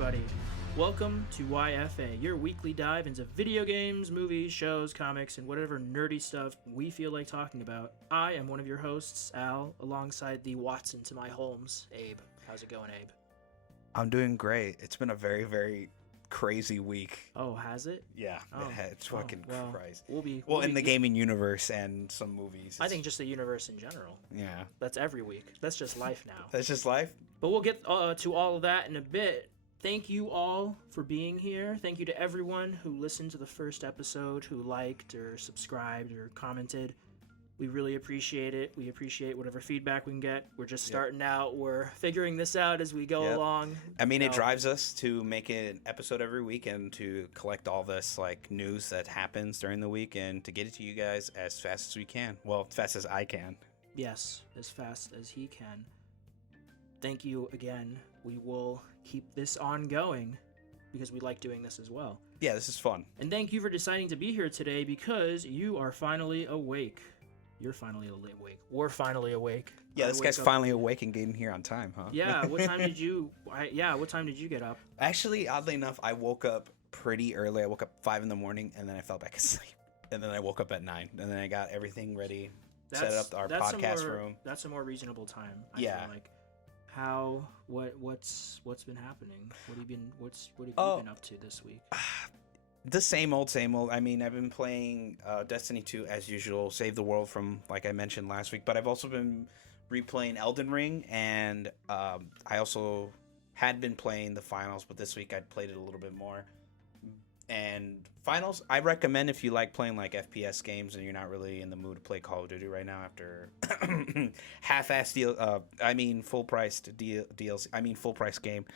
everybody. Welcome to YFA, your weekly dive into video games, movies, shows, comics, and whatever nerdy stuff we feel like talking about. I am one of your hosts, Al, alongside the Watson to my Holmes, Abe. How's it going, Abe? I'm doing great. It's been a very, very crazy week. Oh, has it? Yeah, it's fucking crazy. We'll in the gaming universe and some movies. I think just the universe in general. Yeah. That's every week. That's just life now. That's just life? But we'll get to all of that in a bit. Thank you all for being here. Thank you to everyone who listened to the first episode, who liked or subscribed or commented. We really appreciate it. We appreciate whatever feedback we can get. We're just starting out. We're figuring this out as we go along. I mean, it drives us to make an episode every week and to collect all this like news that happens during the week and to get it to you guys as fast as we can. Well, as fast as I can. Yes, as fast as he can. Thank you again. We will keep this ongoing because we like doing this as well. Yeah, this is fun. And thank you for deciding to be here today because you are finally awake. You're finally awake. We're finally awake. Yeah, this guy's finally awake and getting here on time, huh? Yeah, what time did you what time did you get up? Actually, oddly enough, I woke up pretty early. I woke up 5 a.m. and then I fell back asleep. And then I woke up at 9 and then I got everything ready, set up our podcast room. That's a more reasonable time. I feel like. What's been happening? What have you been up to this week? The same old. I mean, I've been playing Destiny 2 as usual, Save the World from, like I mentioned last week, but I've also been replaying Elden Ring, and I also had been playing the finals, but this week I'd played it a little bit more. And finals, I recommend if you like playing like FPS games and you're not really in the mood to play Call of Duty right now after half-ass full-priced DLC. I mean, full-price game.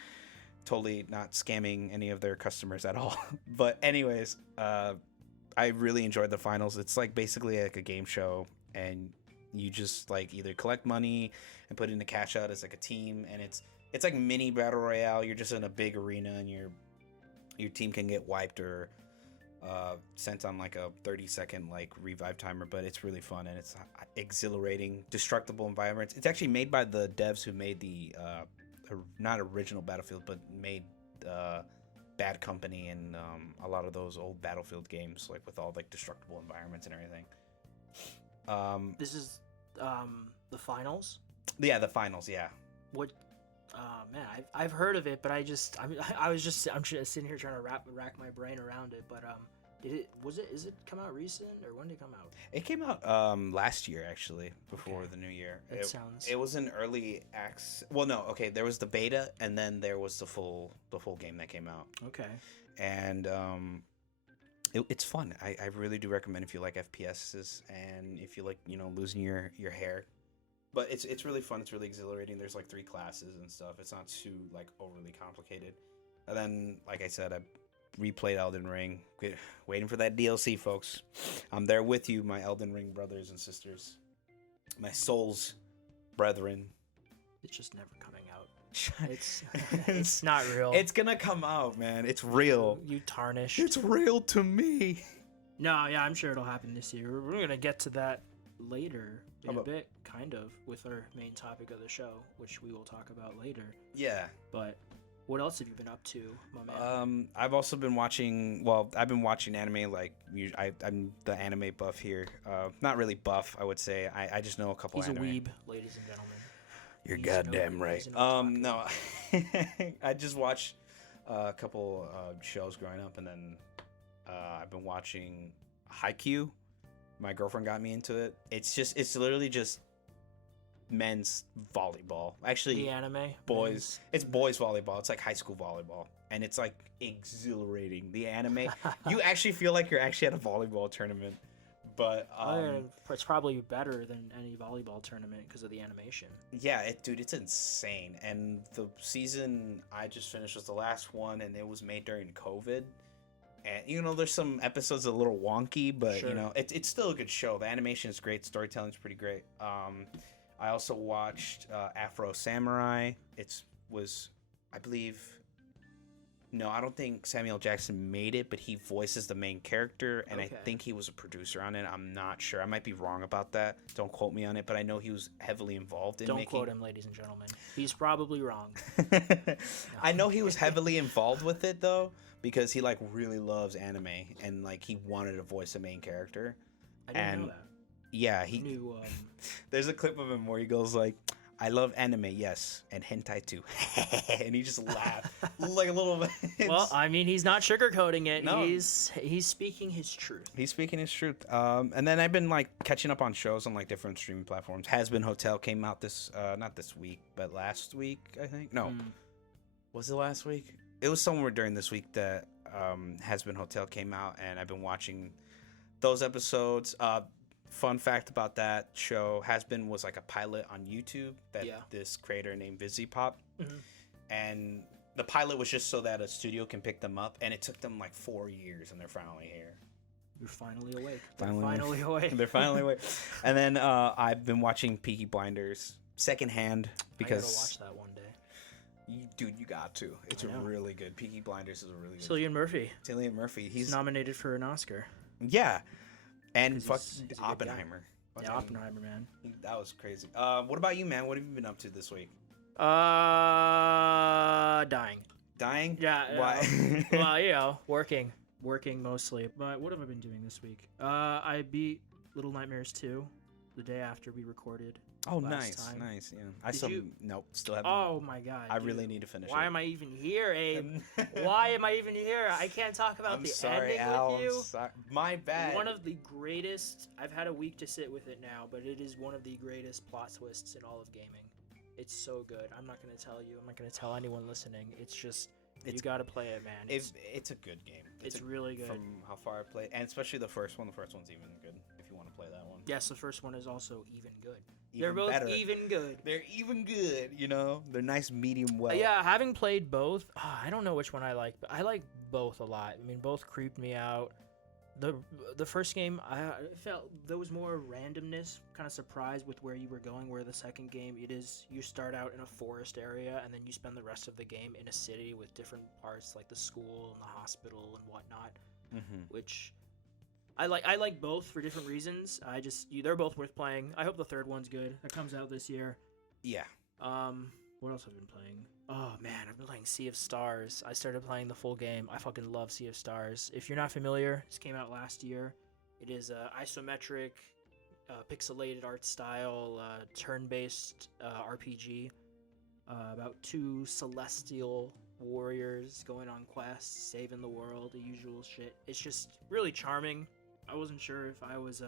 Totally not scamming any of their customers at all. But anyways, I really enjoyed the finals. It's like basically like a game show, and you just like either collect money and put in a cash out as like a team, and it's like mini battle royale. You're just in a big arena, and your team can get wiped or sent on like a 30-second like revive timer, but it's really fun and it's exhilarating. Destructible environments. It's actually made by the devs who made the not original Battlefield, but made Bad Company and a lot of those old Battlefield games, like with all like destructible environments and everything. This is the finals. Yeah, the finals. Yeah. What? Man, I've heard of it, but I'm just sitting here trying to rack my brain around it. But is it come out recent, or when did it come out? It came out last year, actually, before the new year. It was an early access. Well, no, okay, there was the beta, and then there was the full game that came out. Okay. And it's fun. I really do recommend if you like FPSs and if you like losing your hair. But it's really fun. It's really exhilarating. There's like 3 classes and stuff. It's not too like overly complicated. And then, like I said, I replayed Elden Ring. Waiting for that DLC, folks. I'm there with you, my Elden Ring brothers and sisters. My soul's brethren. It's just never coming out. It's not real. It's gonna come out, man. It's real. You tarnish. It's real to me. No, yeah, I'm sure it'll happen this year. We're gonna get to that later in a bit, kind of, with our main topic of the show, which we will talk about later. Yeah. But what else have you been up to, my man? I've also been watching. Well, I've been watching anime. Like, I'm the anime buff here. Not really buff, I would say. I just know a couple. He's anime. a weeb, ladies and gentlemen. You're goddamn right. No, I just watched a couple shows growing up, and then I've been watching Haikyuu. My girlfriend got me into it. It's literally just men's volleyball. Actually, the anime boys. It's boys volleyball. It's like high school volleyball, and it's like exhilarating. The anime, you actually feel like you're actually at a volleyball tournament. But it's probably better than any volleyball tournament because of the animation. Yeah, dude, it's insane. And the season I just finished was the last one, and it was made during COVID. And there's some episodes a little wonky, but sure. It's still a good show. The animation is great, storytelling's pretty great. I also watched Afro Samurai. It was, I believe, No, I don't think Samuel Jackson made it, but he voices the main character, and Okay. I think he was a producer on it. I'm not sure. I might be wrong about that. Don't quote me on it, but I know he was heavily involved in Don't making. quote him, ladies and gentlemen. He's probably wrong. I know he was heavily involved with it though, because he like really loves anime and like he wanted to voice the main character. I didn't know And- that. Yeah, I he. knew, There's a clip of him where he goes like, "I love anime, yes, and hentai too," and he just laughed like a little. well, I mean, he's not sugarcoating it. No. He's speaking his truth. He's speaking his truth. And then I've been like catching up on shows on like different streaming platforms. Has Been Hotel came out this not this week, but last week I think. No, Mm. was it last week? It was somewhere during this week that Has Been Hotel came out, and I've been watching those episodes. Fun fact about that show: Has Been was like a pilot on YouTube that Yeah. this creator named VizzyPop, Mhm. and the pilot was just so that a studio can pick them up, and it took them like 4 years, and they're finally here. You're finally awake. Finally awake. They're finally away. And then I've been watching Peaky Blinders secondhand because I gotta watch that one day. dude, you got to. It's I know. really good. Peaky Blinders is a really good. Cillian Murphy. Cillian Murphy. He's He's nominated for an Oscar. yeah, and 'Cause fuck he's a good guy. Oppenheimer. Yeah, Fucking- Oppenheimer, man. That was crazy. What about you, man? What have you been up to this week? Dying. Dying? Yeah. Why? Well, you know, working mostly. But what have I been doing this week? I beat Little Nightmares 2 the day after we recorded. Oh, last nice, time. nice. Yeah, I Did still you- nope, still haven't. Oh my god. I dude. really need to finish Why it. am I even here, Abe? Why am I even here? I can't talk about I'm the sorry, ending Al. with you. I'm sorry. My bad. One of the greatest. I've had a week to sit with it now, but it is one of the greatest plot twists in all of gaming. It's so good. I'm not gonna tell you. I'm not gonna tell anyone listening. It's just you It's- gotta play it, man. It's a good game. It's a- really good. From how far I played, and especially the first one. The first one's even good if you want to play that one. Yes, the first one is also even good. Even They're both better. even good. They're even good. You know, they're nice medium well. Yeah, having played both, I don't know which one I like, but I like both a lot. I mean, both creeped me out. The first game, I felt there was more randomness, kind of surprised with where you were going. Where the second game, it is you start out in a forest area and then you spend the rest of the game in a city with different parts like the school and the hospital and whatnot. Mm-hmm. Which I like both for different reasons. They're both worth playing. I hope the third one's good. That comes out this year. Yeah. What else have I been playing? Oh man, I've been playing Sea of Stars. I started playing the full game. I fucking love Sea of Stars. If you're not familiar, this came out last year. It is a isometric, pixelated art style, turn-based RPG about two celestial warriors going on quests, saving the world, the usual shit. It's just really charming. I wasn't sure if I was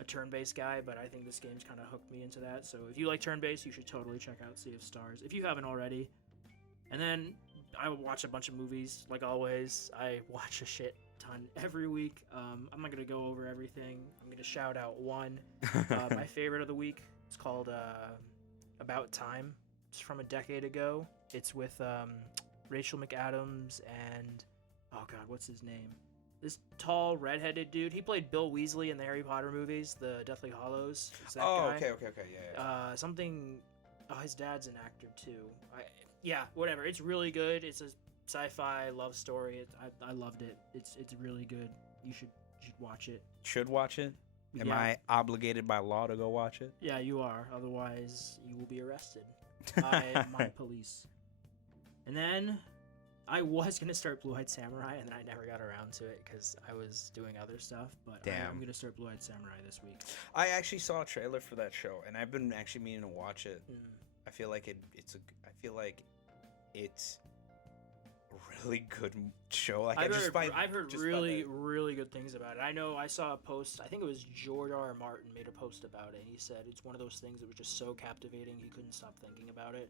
a turn-based guy, but I think this game's kind of hooked me into that. So if you like turn-based, you should totally check out Sea of Stars if you haven't already. And then I watch a bunch of movies, like always. I watch a shit ton every week. I'm not gonna go over everything. I'm gonna shout out one. My favorite of the week is called About Time. It's from a decade ago. It's with Rachel McAdams and oh god, what's his name? This tall, redheaded dude. He played Bill Weasley in the Harry Potter movies, the Deathly Hallows. It's that Oh, guy. okay, yeah. Something. Oh, his dad's an actor too. Yeah, whatever. It's really good. It's a sci-fi love story. I loved it. It's really good. You should watch it. Should watch it. Am Yeah. I obligated by law to go watch it? Yeah, you are. Otherwise, you will be arrested by my police. And then I was gonna start Blue Eyed Samurai, and then I never got around to it because I was doing other stuff. But Damn. I'm gonna start Blue Eyed Samurai this week. I actually saw a trailer for that show, and I've been actually meaning to watch it. Mm. I feel like it's a really good show. Like I've just heard, by- I've heard just by really, the- really good things about it. I know I saw a post. I think it was George R. R. Martin made a post about it, and he said it's one of those things that was just so captivating he couldn't stop thinking about it.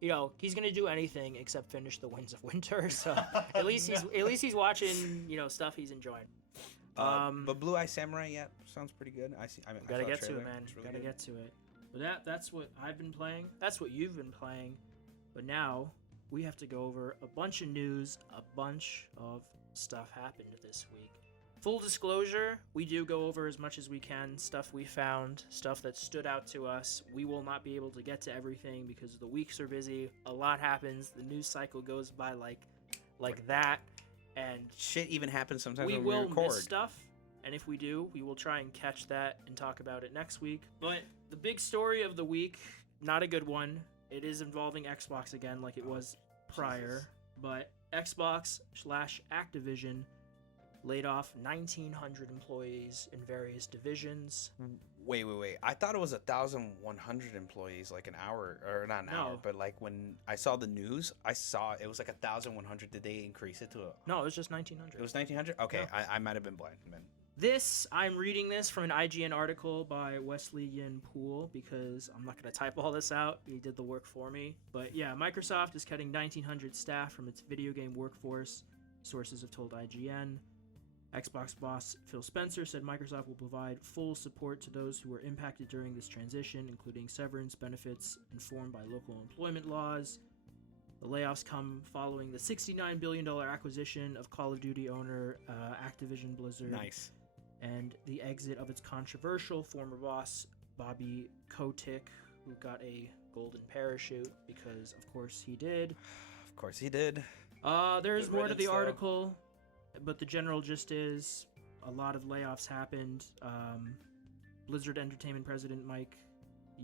You know, he's gonna do anything except finish the Winds of Winter. So at least he's watching stuff he's enjoying. But Blue Eye Samurai, yeah, sounds pretty good. I see. I mean, I Gotta saw a get to trailer. it, man. It's really Gotta good. get to it. But that's what I've been playing. That's what you've been playing. But now we have to go over a bunch of news. A bunch of stuff happened this week. Full disclosure, we do go over as much as we can. Stuff we found, stuff that stood out to us. We will not be able to get to everything because the weeks are busy. A lot happens. The news cycle goes by like like that. And Shit even happens sometimes we when we will record. miss stuff, and if we do, we will try and catch that and talk about it next week. But the big story of the week, not a good one. It is involving Xbox again, like it was prior. Jesus. But Xbox/Activision laid off 1,900 employees in various divisions. Wait. I thought it was 1,100 employees, like an hour, or not an hour, No. but like when I saw the news, I saw it was like 1,100. Did they increase it to a? No, it was just 1,900. It was 1,900. Okay, Yeah. I might have been blind, man. I'm reading this from an IGN article by Wesley Yin Poole because I'm not going to type all this out. He did the work for me. But yeah, Microsoft is cutting 1,900 staff from its video game workforce, sources have told IGN. Xbox boss Phil Spencer said Microsoft will provide full support to those who were impacted during this transition, including severance benefits informed by local employment laws. The layoffs come following the $69 billion acquisition of Call of Duty owner Activision Blizzard. Nice. And the exit of its controversial former boss, Bobby Kotick, who got a golden parachute because, of course, he did. Of course he did. There's Good more to the riddance, though. article, but the general gist is a lot of layoffs happened. Blizzard Entertainment president Mike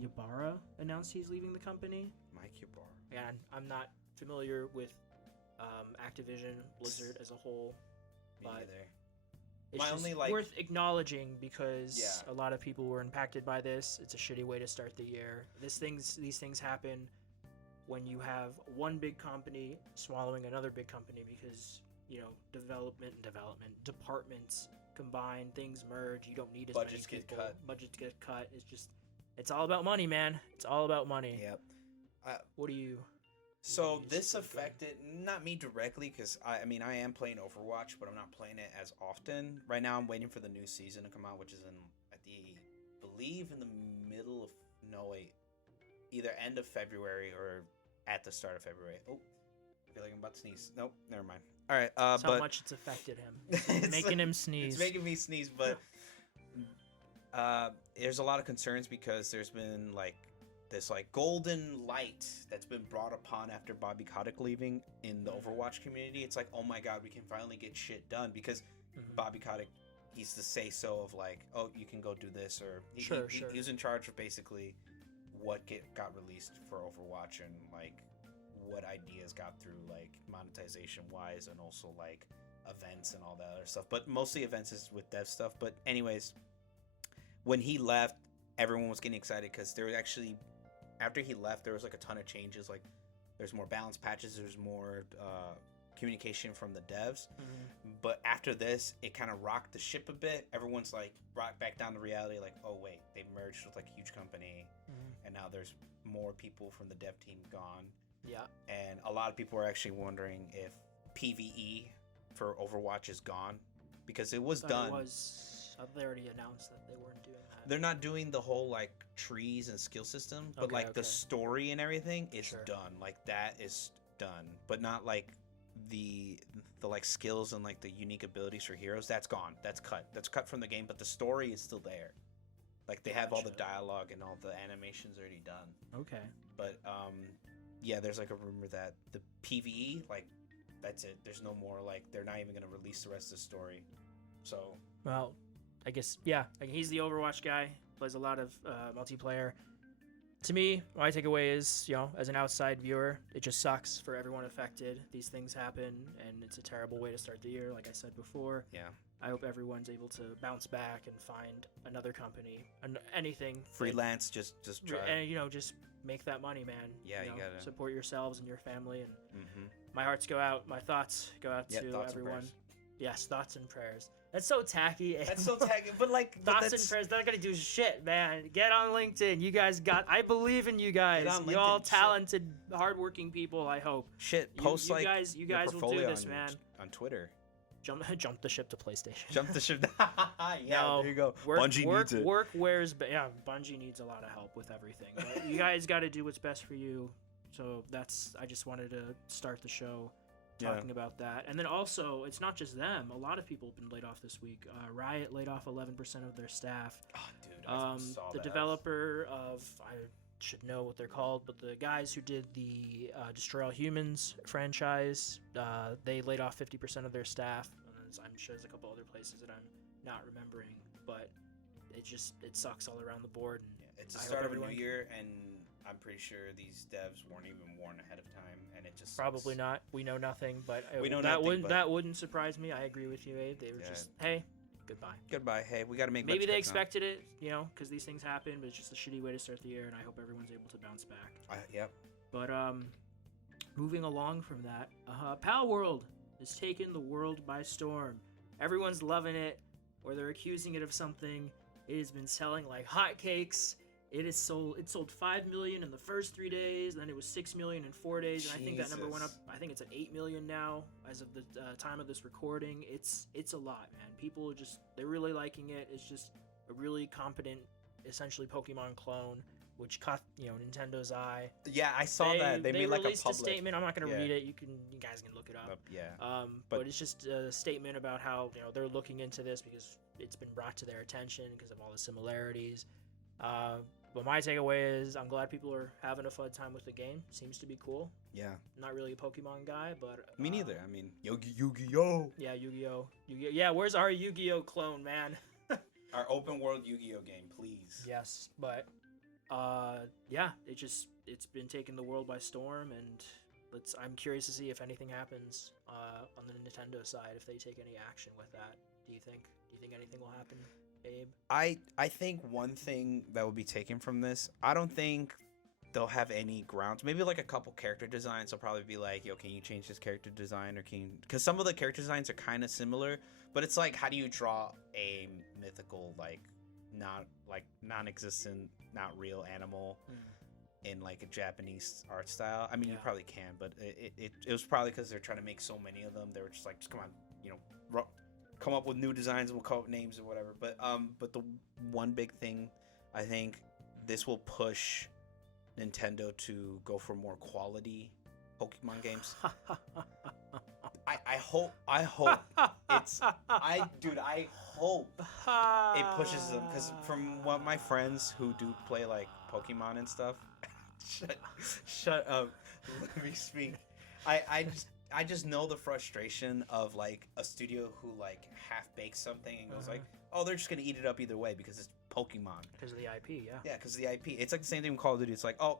Ybarra announced he's leaving the company. Mike Ybarra. And I'm not familiar with Activision, Blizzard as a whole, Me but neither. it's My just only, like- worth acknowledging because Yeah. a lot of people were impacted by this. It's a shitty way to start the year. These things happen when you have one big company swallowing another big company because, development departments combine, things merge. You don't need as Budgets many get people. cut. Budgets get cut. It's all about money, man. It's all about money. Yep. What do you? So you this speak of? affected not me directly because I am playing Overwatch, but I'm not playing it as often. Right now, I'm waiting for the new season to come out, which is believe in the middle of either end of February or at the start of February. Oh, I feel like I'm about to sneeze. Nope, never mind. All right, That's but how much it's affected him. It's It's making him sneeze. it's making me sneeze, but there's a lot of concerns because there's been this golden light that's been brought upon after Bobby Kotick leaving in the Overwatch community. It's like, oh my god, we can finally get shit done because Mhm. Bobby Kotick, he's the say-so of oh, you can go do this, or Sure. he was in charge of basically what got released for Overwatch and what ideas got through monetization wise and also events and all that other stuff, but mostly events is with dev stuff. But anyways, when he left, everyone was getting excited because there was actually, after he left, there was a ton of changes. There's more balance patches, there's more communication from the devs. Mhm. But after this, it kind of rocked the ship a bit. Everyone's brought back down to reality, oh wait, they merged with a huge company, Mhm. and now there's more people from the dev team gone. Yeah. And a lot of people are actually wondering if PvE for Overwatch is gone because it was done. They already announced that they weren't doing that. They're not doing the whole trees and skill system, but Okay, the okay. story and everything is Sure. done. That is done, but not the skills and the unique abilities for heroes. That's gone. That's cut from the game, but the story is still there. They have all the Gotcha. dialogue and all the animations already done. Okay. But yeah, there's a rumor that the PvE, that's it. There's no more, they're not even gonna release the rest of the story. So Well, I guess he's the Overwatch guy. Plays a lot of multiplayer. To me, my takeaway is, as an outside viewer, it just sucks for everyone affected. These things happen, and it's a terrible way to start the year. Like I said before, yeah, I hope everyone's able to bounce back and find another company, anything. freelance, just try. And just make that money, man. Yeah, you gotta- support yourselves and your family. And Mm-hmm. my hearts go out. My thoughts go out Yeah, to thoughts and everyone. prayers. Yes, thoughts and prayers. That's so tacky. That's so tacky, but Thoughts and prayers, they're not gonna do shit, man. Get on LinkedIn. You guys I believe in you guys. Get on You all LinkedIn, shit. talented, hardworking people, I hope. Shit, You- post you your guys will do portfolio this, on, man. on Twitter. Jump the ship to PlayStation. Jump the ship. Yeah, No, there you go. Work, Bungie work, needs it. Work wears, but yeah, Bungie needs a lot of help with everything. But you guys got to do what's best for you. So I just wanted to start the show talking about that. And then also, it's not just them. A lot of people have been laid off this week. Riot laid off 11% of their staff. Oh, dude, I saw The that. developer of should know what they're called, but the guys who did the Destroy All Humans franchise, they laid off 50% of their staff. And I'm sure there's a couple other places that I'm not remembering, but it sucks all around the board. And yeah, it's the start of a new year, and I'm pretty sure these devs weren't even warned ahead of time, and it just probably sucks. not. We know nothing, but We know that nothing, that wouldn't surprise me. I agree with you, Abe. They were just, hey, goodbye. Goodbye. Hey, we got to make. Maybe they Mexico expected it, because these things happen, but it's just a shitty way to start the year, and I hope everyone's able to bounce back. Yep. But moving along from that, Pal World has taken the world by storm. Everyone's loving it, or they're accusing it of something. It has been selling like hotcakes. It sold 5 million in the first 3 days, then it was 6 million in 4 days, and I think that number went up. I think it's at 8 million now as of the time of this recording. It's a lot, man. People they're really liking it. It's just a really competent, essentially Pokemon clone, which caught Nintendo's eye. Yeah, I saw that they made like a released a statement. I'm not gonna read it. You guys can look it up. Yeah. But it's just a statement about how they're looking into this because it's been brought to their attention because of all the similarities. But my takeaway is I'm glad people are having a fun time with the game. Seems to be cool. Yeah. Not really a Pokemon guy, but me neither. I mean, Yu-Gi-Oh. Yeah, Yu-Gi-Oh. Yeah, where's our Yu-Gi-Oh clone, man? Our open world Yu-Gi-Oh game, please. Yes, but yeah, it's been taking the world by storm, and I'm curious to see if anything happens on the Nintendo side, if they take any action with that. Do you think anything will happen, Abe? I think one thing that will be taken from this, I don't think they'll have any grounds. Maybe like a couple character designs. They'll probably be like, yo, can you change this character design, or because some of the character designs are kind of similar, but it's like, how do you draw a mythical, like non-existent, not real animal in like a Japanese art style? I mean, you probably can, but it was probably because they're trying to make so many of them. They were just like, just come on, come up with new designs, we'll call it names or whatever. But the one big thing, I think this will push Nintendo to go for more quality Pokemon games. I hope it's I hope it pushes them, because from what my friends who do play like Pokemon and stuff, shut up, let me speak. I just know the frustration of like a studio who like half bakes something and goes like, oh, they're just gonna eat it up either way because it's Pokemon. Because of the IP, yeah. Yeah, because of the IP. It's like the same thing with Call of Duty. It's like, oh,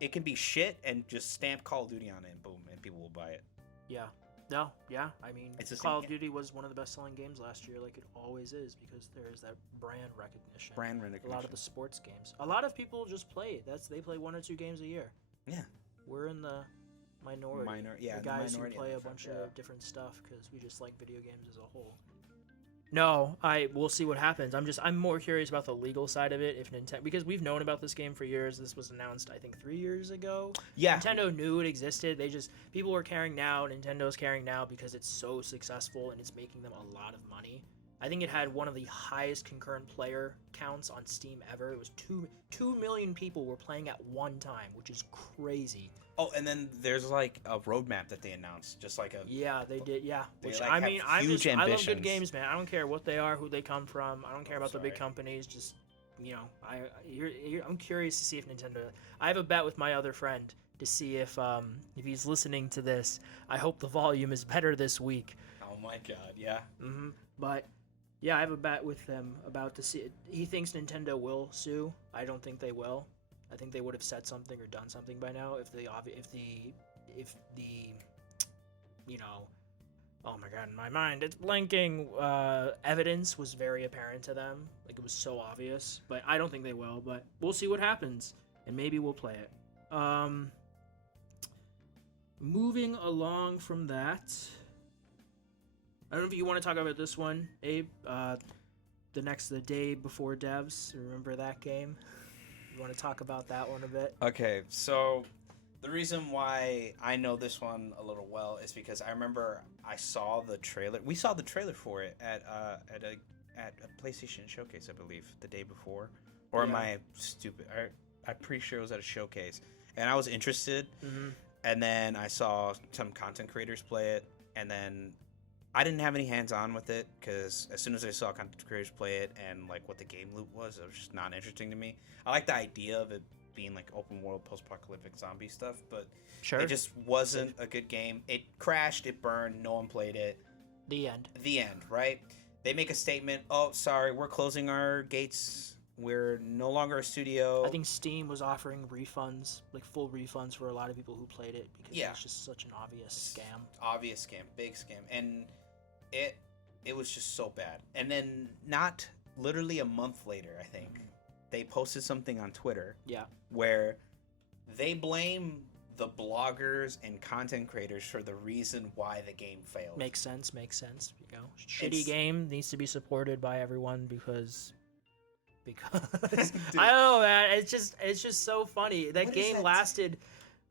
it can be shit and just stamp Call of Duty on it and boom, and people will buy it. Yeah. No, yeah. I mean, It's Call of Duty was one of the best-selling games last year, like it always is, because there's that brand recognition. A lot of the sports games. A lot of people just play it. They play 1 or 2 games a year. Yeah. We're in the minority. Yeah, the guys the who minority play a of bunch of different stuff because we just like video games as a whole. No, we'll see what happens. I'm more curious about the legal side of it, if Nintendo, because we've known about this game for years. This was announced, I think, 3 years ago. Yeah. Nintendo knew it existed. People were caring now. Nintendo's caring now because it's so successful and it's making them a lot of money. I think it had one of the highest concurrent player counts on Steam ever. It was 2 million people were playing at one time, which is crazy. Oh, and then there's like a roadmap that they announced, just like a. Yeah, they did. Yeah, which like, I mean, I love ambitions. good games, man. I don't care what they are, who they come from. I don't care about the big Sorry. companies. Just I'm curious to see if Nintendo. I have a bet with my other friend to see if he's listening to this. I hope the volume is better this week. Oh my god, yeah. But yeah, I have a bet with him about to see. He thinks Nintendo will sue. I don't think they will. I think they would have said something or done something by now if the oh my god, in my mind it's blanking. Evidence was very apparent to them, like it was so obvious. But I don't think they will. But we'll see what happens, and maybe we'll play it. Moving along from that, I don't know if you want to talk about this one, Abe. The day before devs. Remember that game? You want to talk about that one a bit? Okay, so the reason why I know this one a little well is because I remember I saw the trailer. We saw the trailer for it at a PlayStation showcase, I believe, the day before. Or am I stupid? I'm pretty sure it was at a showcase, and I was interested. And then I saw some content creators play it, and then I didn't have any hands-on with it because as soon as I saw content creators play it and like what the game loop was, it was just not interesting to me. I like the idea of it being like open world post-apocalyptic zombie stuff, but Sure. it just wasn't a good game. It crashed, it burned, no one played it. The end. The end, right? They make a statement, oh, sorry, we're closing our gates. We're no longer a studio. I think Steam was offering refunds, like full refunds for a lot of people who played it because Yeah. it's just such an obvious scam. Obvious scam, big scam. And it was just so bad. And then not literally a month later, I think, they posted something on Twitter Yeah. where they blame the bloggers and content creators for the reason why the game failed. Makes sense. You know, shitty It's- game needs to be supported by everyone because Dude. I don't know, man. It's just so funny. That What is game that? lasted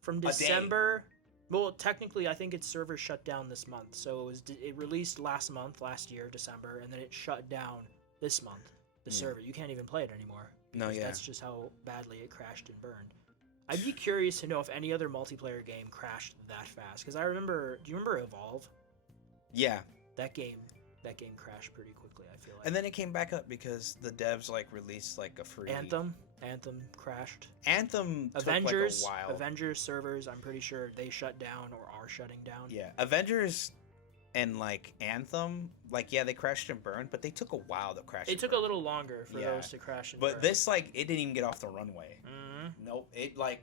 from day. December. Well, technically, I think its server shut down this month. So it released last year, December, and then it shut down this month. The server, you can't even play it anymore. No, because yeah. That's just how badly it crashed and burned. I'd be curious to know if any other multiplayer game crashed that fast. Because I remember, do you remember Evolve? Yeah. That game crashed pretty quickly, I feel like. And then it came back up because the devs like released like a free Anthem crashed. Anthem took Avengers, like a while. Avengers servers, I'm pretty sure they shut down or are shutting down. Yeah, Avengers and like Anthem, like yeah, they crashed and burned, but they took a while to crash. It and took burn. a little longer for Yeah. those to crash and But burn. this like it didn't even get off the runway. Mhm. Nope, it like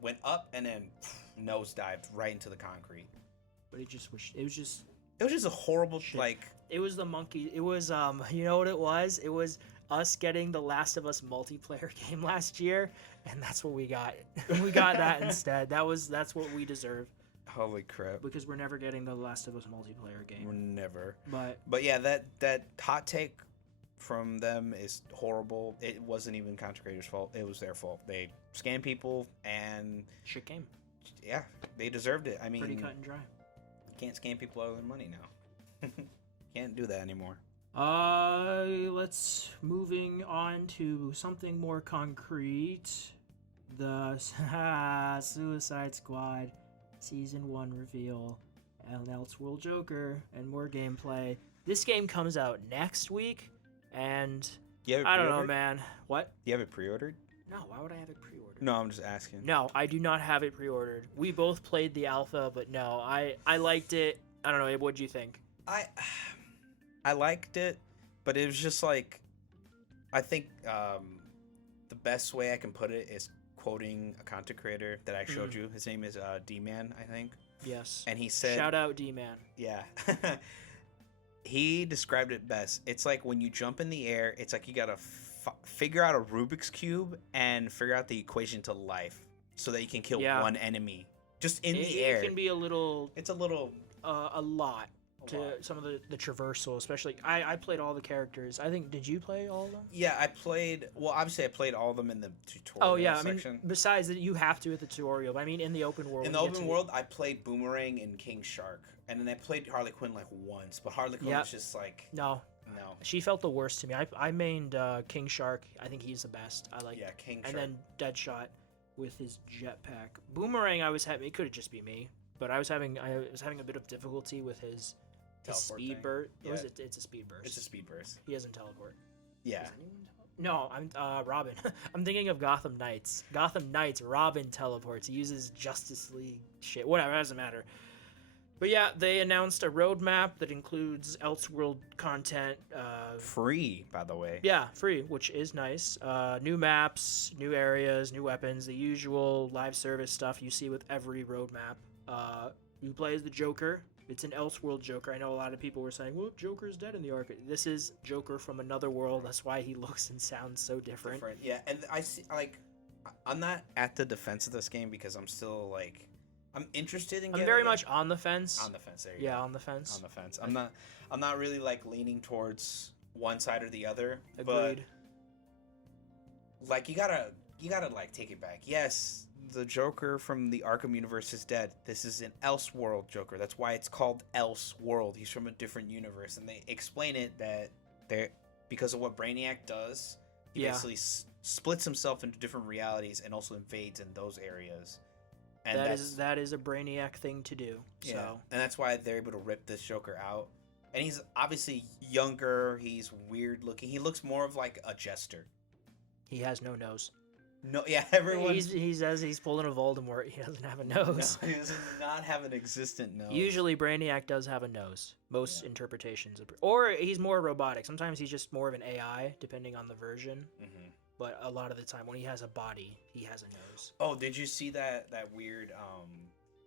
went up and then nosedived right into the concrete. But it was just It was just a horrible Shit. like. it was the monkey. It was you know what it was? It was us getting the Last of Us multiplayer game last year, and that's what we got. We got that instead. That's what we deserve Holy crap! because we're never getting the Last of Us multiplayer game. We're never. But yeah, that hot take from them is horrible. It wasn't even content creators' fault. It was their fault. They scammed people, and shit game. yeah, they deserved it. I mean, Pretty cut and dry. you can't scam people out of their money now. Can't do that anymore. Let's moving on to something more concrete. The Suicide Squad Season 1 reveal, and Elseworld Joker, and more gameplay. This game comes out next week, and You have it I don't know, pre-ordered? man. What? You have it pre-ordered? No, why would I have it pre-ordered? No, I'm just asking. No, I do not have it pre-ordered. We both played the alpha, but no, I liked it. I don't know, Abe, what'd you think? I liked it, but it was just like, I think the best way I can put it is quoting a content creator that I showed you. His name is D-Man, I think. Yes. And he said, Shout out D-Man. yeah. He described it best. It's like when you jump in the air, it's like you gotta figure out a Rubik's Cube and figure out the equation to life so that you can kill one enemy. Just in the air. It can be a little, It's a little... a lot. Some of the traversal, especially. I played all the characters. I think, did you play all of them? Yeah, I played... Well, obviously I played all of them in the tutorial Oh, yeah. section. I mean, besides that, you have to at the tutorial. But I mean, in the open world. In the you get open to- world, I played Boomerang and King Shark. And then I played Harley Quinn like once. But Harley Quinn was just like... No. No. She felt the worst to me. I mained King Shark. I think he's the best. I like. Yeah, King And Shark. then Deadshot with his jetpack. Boomerang, I was having. It could have just be me, but I was having a bit of difficulty with his Teleport speed thing. burst. Yeah. It's a speed burst. It's a speed burst. He doesn't teleport. Yeah. Does anyone teleport? No, I'm Robin. I'm thinking of Gotham Knights. Gotham Knights, Robin teleports. He uses Justice League shit. Whatever, it doesn't matter. But yeah, they announced a roadmap that includes Elseworld content. Free, by the way. Yeah, free, which is nice. New maps, new areas, new weapons, the usual live service stuff you see with every roadmap. You play as the Joker. It's an Elseworld Joker. I know a lot of people were saying, well, Joker's dead in the arcade. This is Joker from another world. That's why he looks and sounds so different. Yeah, and I see, like, I'm not at the defense of this game because I'm still, like, I'm interested in I'm getting very it. much on the fence. On the fence, there you Yeah, go. on the fence. On the fence. I'm not really, like, leaning towards one side or the other. Agreed. But, like, you gotta, like, take it back. Yes, the Joker from the Arkham universe is dead. This is an Elseworld Joker. That's why it's called Elseworld. He's from a different universe. And they explain it that because of what Brainiac does, he basically splits himself into different realities and also invades in those areas. And that is a Brainiac thing to do. yeah, So and that's why they're able to rip this Joker out. And he's obviously younger. He's weird looking. He looks more of like a jester. He has no nose. No, yeah, everyone. He says he's pulling a Voldemort. He doesn't have a nose. No, he does not have an existent nose. Usually, Brainiac does have a nose. Most interpretations of, or he's more robotic. Sometimes he's just more of an AI, depending on the version. Mm-hmm. But a lot of the time, when he has a body, he has a nose. Oh, did you see that weird?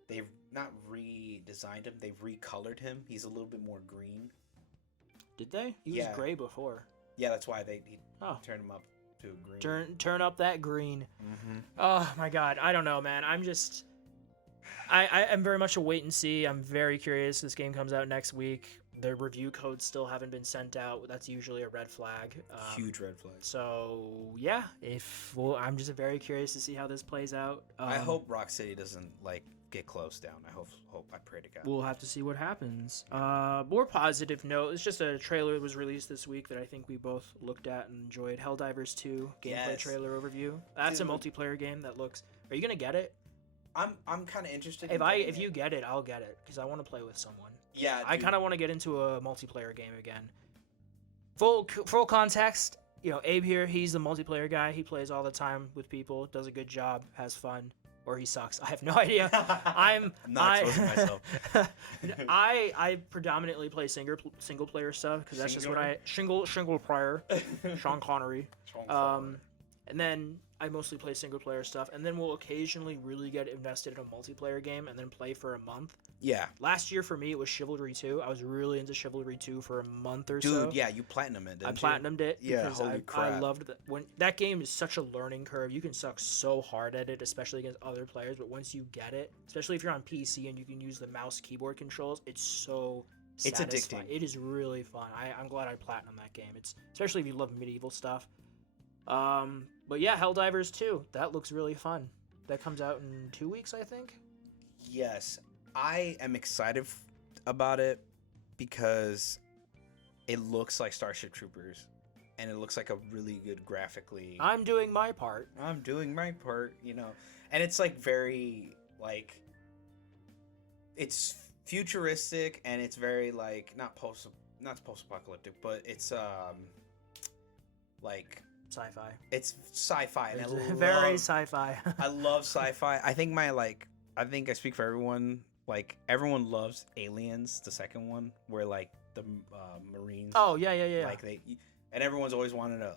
They've not redesigned him. They've recolored him. He's a little bit more green. Did they? He was gray before. Yeah, that's why they turned him up to green. Turn up that green. Mm-hmm. Oh my god, I don't know, man. I'm very much a wait and see. I'm very curious. This game comes out next week. The review codes still haven't been sent out. That's usually a red flag. Huge red flag. So yeah, I'm just very curious to see how this plays out. I hope Rock City doesn't get closed down. I pray to God. We'll have to see what happens. More positive note, it's just a trailer that was released this week that I think we both looked at and enjoyed. Helldivers 2 gameplay trailer overview. That's a multiplayer game that looks. Are you gonna get it? I'm kind of interested. If you get it, I'll get it because I want to play with someone. Yeah, I kind of want to get into a multiplayer game again. Full context, Abe here. He's the multiplayer guy. He plays all the time with people. Does a good job. Has fun. Or he sucks. I have no idea. I'm not exposing myself. I predominantly play single player stuff because that's just what I single player. Sean Connery. And then I mostly play single player stuff, and then we'll occasionally really get invested in a multiplayer game and then play for a month. Yeah. Last year for me it was Chivalry 2. I was really into Chivalry 2 for a month or so. Dude, yeah, you platinumed it, didn't you? I platinumed it because holy crap. I loved that. When that game is such a learning curve. You can suck so hard at it, especially against other players, but once you get it, especially if you're on PC and you can use the mouse keyboard controls, it's so satisfying. Addicting. It is really fun. I'm glad I platinumed that game. It's especially if you love medieval stuff. But yeah, Helldivers 2. That looks really fun. That comes out in 2 weeks, I think. Yes. I am excited about it because it looks like Starship Troopers and it looks like a really good graphically. I'm doing my part. And it's very it's futuristic and it's very not post-apocalyptic, but it's sci-fi. It's sci-fi and very sci-fi. I love sci-fi. I think I speak for everyone. Everyone loves Aliens, the second one, where the Marines. Oh yeah. And everyone's always wanted an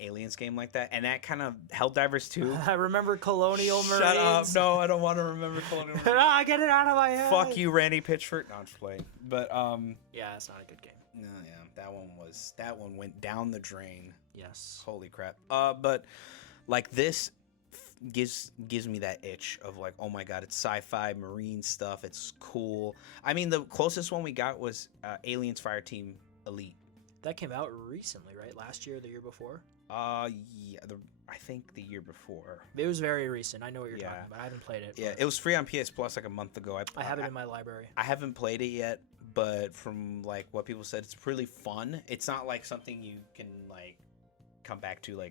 Aliens game like that, and that kind of Helldivers 2. I remember Colonial Marines. Shut up! No, I don't want to remember Colonial Marines. Get it out of my head. Fuck you, Randy Pitchford. No, I'm just playing. But yeah, it's not a good game. No, yeah, that one went down the drain. Yes. Holy crap. But this gives me that itch of oh my god, it's sci-fi marine stuff. It's cool. I mean, the closest one we got was Aliens Fireteam Elite. That came out recently, right? Last year, the year before. Yeah, I think the year before. It was very recent. I know what you're talking about. I haven't played it. Yeah, it was free on PS Plus a month ago. I have it in my library. I haven't played it yet, but from what people said, it's really fun. It's not something you can come back to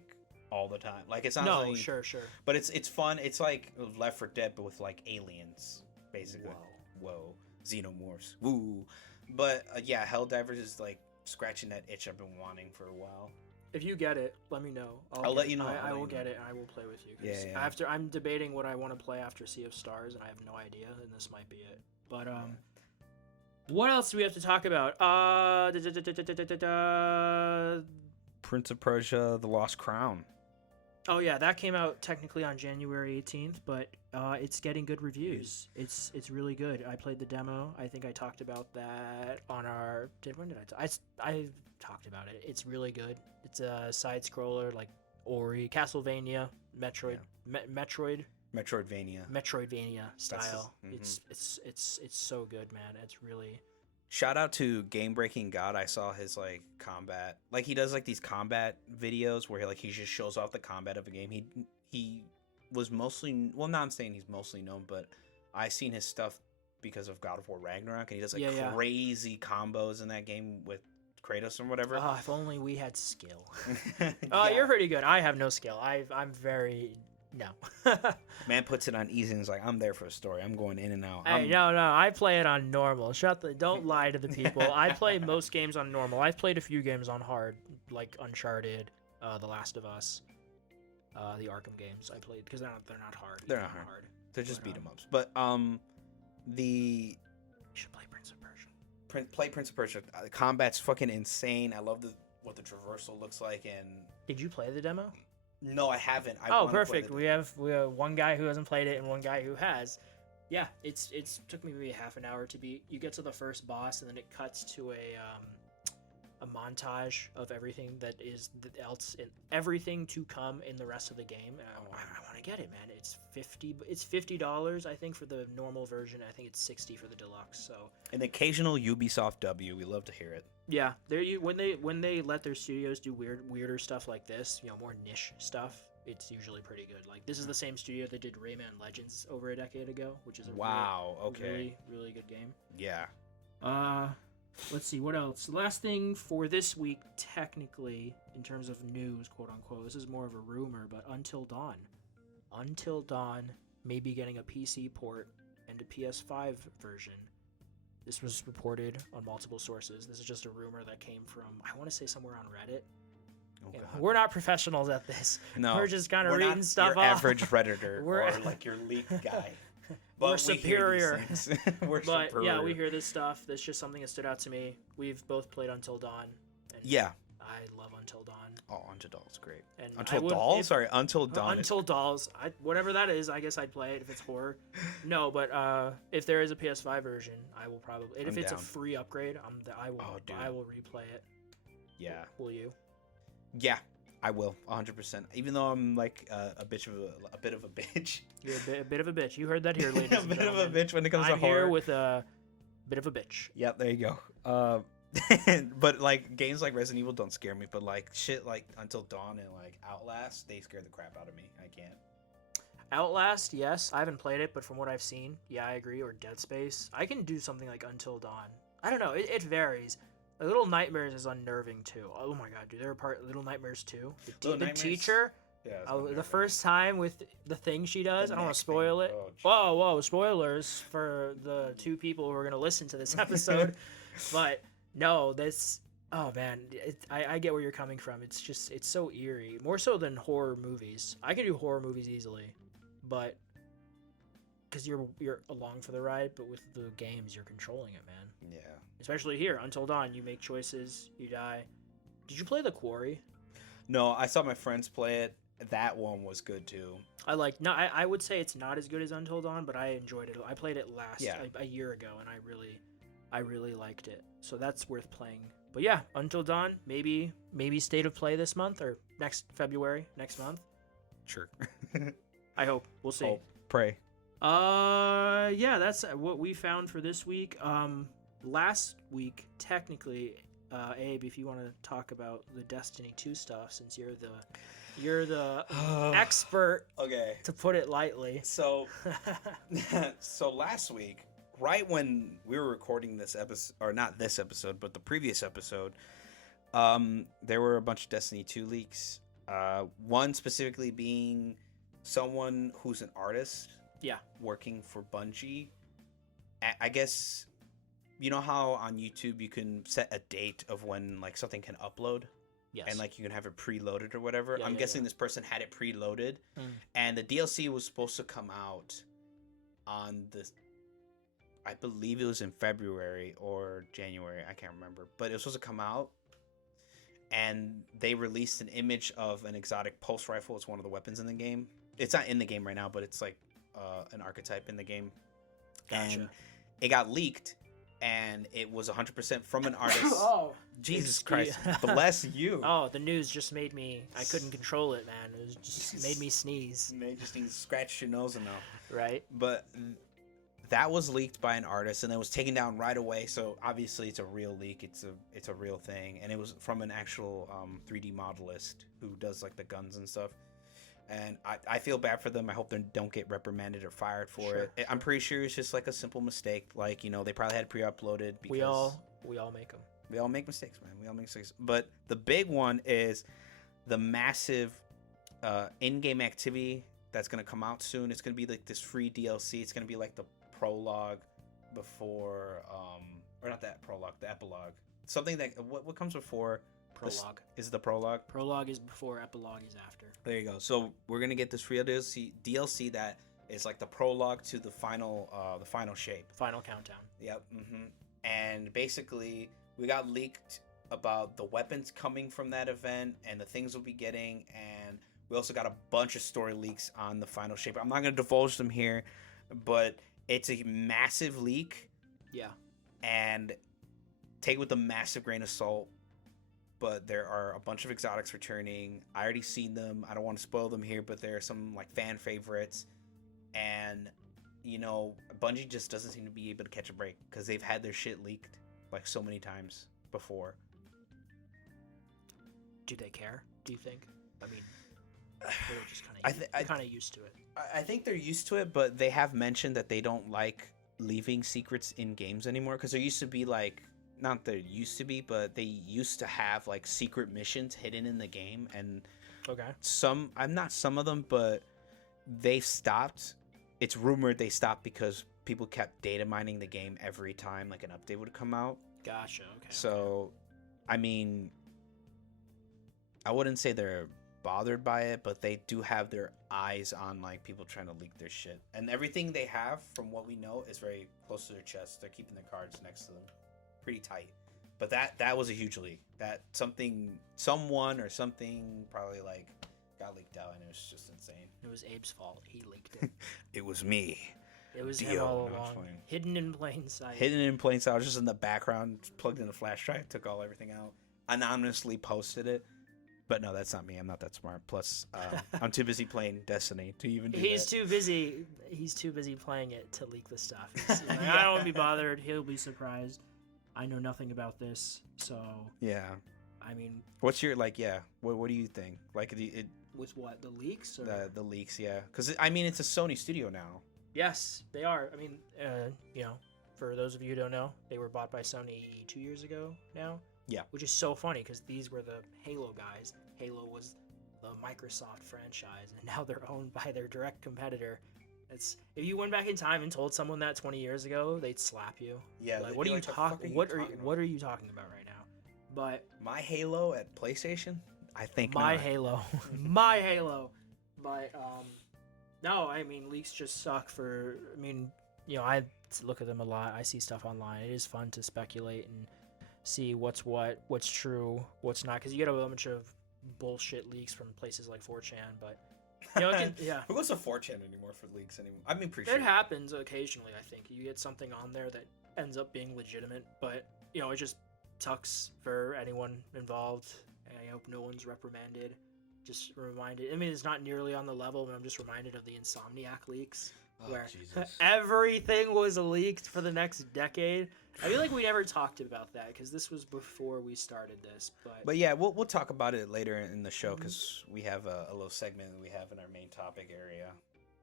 all the time. It's not. No, sure. But it's fun. It's like Left 4 Dead, but with aliens, basically. Whoa. Xenomorphs. Woo. But yeah, Helldivers is scratching that itch I've been wanting for a while. If you get it, let me know. I'll let you know. I will get it and I will play with you. Yeah. I'm debating what I want to play after Sea of Stars, and I have no idea, and this might be it. But what else do we have to talk about? Prince of Persia: The Lost Crown. Oh yeah, that came out technically on January 18th, but it's getting good reviews. It's really good. I played the demo. I think I talked about that on our. When did I talked about it. It's really good. It's a side scroller Ori, Castlevania, Metroid, Metroidvania style. It's so good, man. It's really. Shout out to Game Breaking God. I saw his combat. He does these combat videos where he just shows off the combat of a game. He was mostly, well, not I'm saying he's mostly known, but I seen his stuff because of God of War Ragnarok, and he does crazy combos in that game with Kratos or whatever. If only we had skill. You're pretty good. I have no skill. I'm very No. Man puts it on easy and is like, I'm there for a story. I'm going in and out. Hey, no, I play it on normal. Don't lie to the people. I play most games on normal. I've played a few games on hard, like Uncharted, The Last of Us, the Arkham games. I played because they're not hard. They're not hard. They're just beat 'em ups. But the you should play Prince of Persia. play Prince of Persia. The combat's fucking insane. I love what the traversal looks like. And Did you play the demo? no, I haven't. Oh, perfect. We have one guy who hasn't played it and one guy who has. Yeah, it's took me maybe half an hour to beat. You get to the first boss and then it cuts to a montage of everything that is everything to come in the rest of the game. I want to get it, man. It's $50 I think for the normal version. I think it's $60 for the deluxe. So an occasional Ubisoft W. We love to hear it. yeah, when they let their studios do weirder stuff like this, more niche stuff, it's usually pretty good. Like this is the same studio that did Rayman Legends over a decade ago, which is a really, really good game. Yeah. Let's see what else. The last thing for this week, technically, in terms of news, quote unquote, this is more of a rumor, but Until Dawn may be getting a PC port and a PS5 version. This was reported on multiple sources. This is just a rumor that came from, I want to say, somewhere on Reddit. Okay. We're not professionals at this. No, we're just kind of reading stuff your off. Average Redditor We're- or like your leak guy. But We're superior. We're But superior. yeah, we hear this stuff. That's just something that stood out to me. We've both played Until Dawn. And Yeah. I love Until Dawn. Oh, Until Dawn's great. And Until I would- Dawn? if- Sorry, Until Dawn. Until Dolls. Whatever that is, I guess I'd play it if it's horror. No, but if there is a PS5 version, I will probably. And if I'm it's down. a free upgrade, I will. Oh, dude. I will replay it. Yeah. Will you? Yeah, I will. 100%. Even though I'm like a bit of a bitch. You're a bit of a bitch. You heard that here, ladies. A and bit of a gentlemen. bitch when it comes I'm to horror. here with a bit of a bitch. Yep, there you go. But like games like Resident Evil don't scare me, but like shit like Until Dawn and like Outlast, they scare the crap out of me. I can't. Outlast, yes. I haven't played it, but from what I've seen, yeah, I agree. Or Dead Space. I can do something like Until Dawn. I don't know. It varies. Little Nightmares is unnerving too. Oh my god, dude. There are Little Nightmares too. Little The Nightmares- teacher. Yeah. The first time with the thing she does, I don't want neck to spoil thing. it. Oh, Whoa, spoilers for the two people who are going to listen to this episode. But no, this, oh man, I get where you're coming from. It's so eerie. More so than horror movies. I can do horror movies easily, but because you're along for the ride, but with the games, you're controlling it, man. Yeah. Especially here, Until Dawn, you make choices, you die. Did you play The Quarry? No, I saw my friends play it. That one was good too. I would say it's not as good as Until Dawn, but I enjoyed it. I played it a year ago, and I really liked it. So that's worth playing. But yeah, Until Dawn, maybe State of Play this month or next month. Sure. I hope. We'll see. Hope. Pray. Yeah, that's what we found for this week. Last week, technically, Abe, if you want to talk about the Destiny 2 stuff, since you're the expert, Okay. to put it lightly. So last week, right when we were recording this episode, or not this episode, but the previous episode, there were a bunch of Destiny 2 leaks. One specifically being someone who's an artist. Yeah. Working for Bungie. I guess, you know how on YouTube you can set a date of when like something can upload? Yes. And like you can have it preloaded or whatever. Yeah, I'm yeah, guessing this person had it preloaded, and the DLC was supposed to come out on I believe it was in February or January. I can't remember, but it was supposed to come out. And they released an image of an exotic pulse rifle. It's one of the weapons in the game. It's not in the game right now, but it's like an archetype in the game. Gotcha. And it got leaked, and it was 100% from an artist. Oh, Jesus excuse- Christ. Bless you. Oh, the news just made me. I couldn't control it, man. It just made me sneeze. May just need to scratch your nose enough. Right. But that was leaked by an artist, and it was taken down right away. So obviously, it's a real leak. It's a real thing, and it was from an actual 3D modelist who does like the guns and stuff. And I feel bad for them. I hope they don't get reprimanded or fired for it. I'm pretty sure it's just like a simple mistake. Like, they probably had pre-uploaded. Because We all make them. we all make mistakes, man. We all make mistakes. But the big one is the massive in-game activity that's gonna come out soon. It's gonna be like this free DLC. It's gonna be like the prologue before, or not that prologue, the epilogue. Something that what comes before Prologue. is the prologue. Prologue is before, epilogue is after. There you go. So we're gonna get this free DLC that is like the prologue to the final shape. Final countdown. Yep. And basically, we got leaked about the weapons coming from that event and the things we'll be getting, and we also got a bunch of story leaks on the final shape. I'm not gonna divulge them here, but it's a massive leak. Yeah. And take it with a massive grain of salt. But there are a bunch of exotics returning. I already seen them. I don't want to spoil them here, but there are some like fan favorites. And you know, Bungie just doesn't seem to be able to catch a break because they've had their shit leaked like so many times before. Do they care? Do you think? I mean, they're just kind of used to it. I think they're used to it, but they have mentioned that they don't like leaving secrets in games anymore because there used to be like, not there used to be, but they used to have like secret missions hidden in the game, and Okay. some of them, but they've stopped. It's rumored they stopped because people kept data mining the game every time like an update would come out. Gotcha. Okay. So, I mean, I wouldn't say they're bothered by it, but they do have their eyes on like people trying to leak their shit. And everything they have, from what we know, is very close to their chest. They're keeping their cards next to them, pretty tight. But that was a huge leak. That someone or something probably like got leaked out, and it was just insane. It was Abe's fault. He leaked it. It was me. It was Dio. him all No, it's along. fine. Hidden in plain sight. Hidden in plain sight. I was just in the background, plugged in a flash drive, took everything out, anonymously posted it. But no, that's not me. I'm not that smart. Plus, I'm too busy playing Destiny to even do He's that. too busy. He's too busy playing it to leak the stuff. He's like, I don't want to be bothered. He'll be surprised. I know nothing about this, so Yeah. I mean, What's your like? Yeah. What do you think? Like with what, the leaks? Or? the leaks? Yeah. Because I mean, it's a Sony studio now. Yes, they are. I mean, you know, for those of you who don't know, they were bought by Sony 2 years ago now. Yeah. Which is so funny because these were the Halo guys. Halo was the Microsoft franchise, and now they're owned by their direct competitor. It's, if you went back in time and told someone that 20 years ago, they'd slap you. Yeah. Like, what are you talking? What are you talking about right now? But my Halo at PlayStation? I think my not. Halo, my Halo. But no, I mean, leaks just suck. I mean, you know, I look at them a lot. I see stuff online. It is fun to speculate and see what's true, what's not, because you get a bunch of bullshit leaks from places like 4chan. But you know, yeah, Who goes to 4chan anymore for leaks anymore? I mean, pretty it sure. happens occasionally. I think you get something on there that ends up being legitimate, but you know, it just sucks for anyone involved. And I hope no one's reprimanded. Just reminded. I mean, it's not nearly on the level, but I'm just reminded of the Insomniac leaks, where Jesus. everything was leaked for the next decade. I feel like we never talked about that because this was before we started this. But yeah, we'll talk about it later in the show because we have a little segment that we have in our main topic area.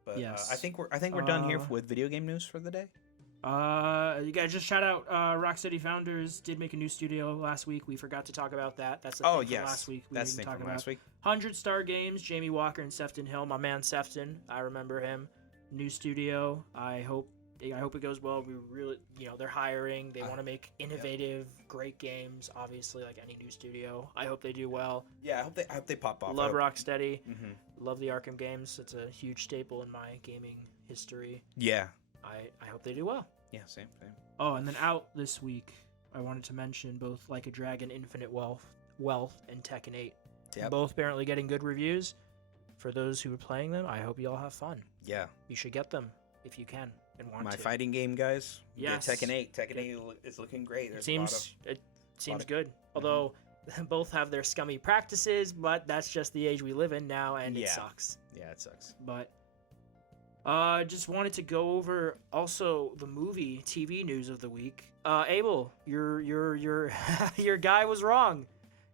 But Yes. I think we're done here with video game news for the day. You guys just shout out Rocksteady Founders did make a new studio last week. We forgot to talk about that. That's the thing from last week. That's the thing from last week. 100 Star Games, Jamie Walker and Sefton Hill. My man Sefton, I remember him. New studio. I hope it goes well. We really, you know, they're hiring. They want to make innovative, great games. Obviously, like any new studio. I hope they do well. Yeah, I hope they pop off. Love Rocksteady. Mm-hmm. Love the Arkham games. It's a huge staple in my gaming history. Yeah. I hope they do well. Yeah, same. Oh, and then out this week, I wanted to mention both Like a Dragon, Infinite Wealth, and Tekken 8. Yep. Both apparently getting good reviews. For those who are playing them, I hope you all have fun. Yeah. You should get them if you can and want My to. fighting game, guys. Yes. Get Tekken 8. Tekken 8 is looking great. It seems good. Although both have their scummy practices, but that's just the age we live in now, and it sucks. Yeah, it sucks. But just wanted to go over also the movie TV news of the week. Abel, your your guy was wrong.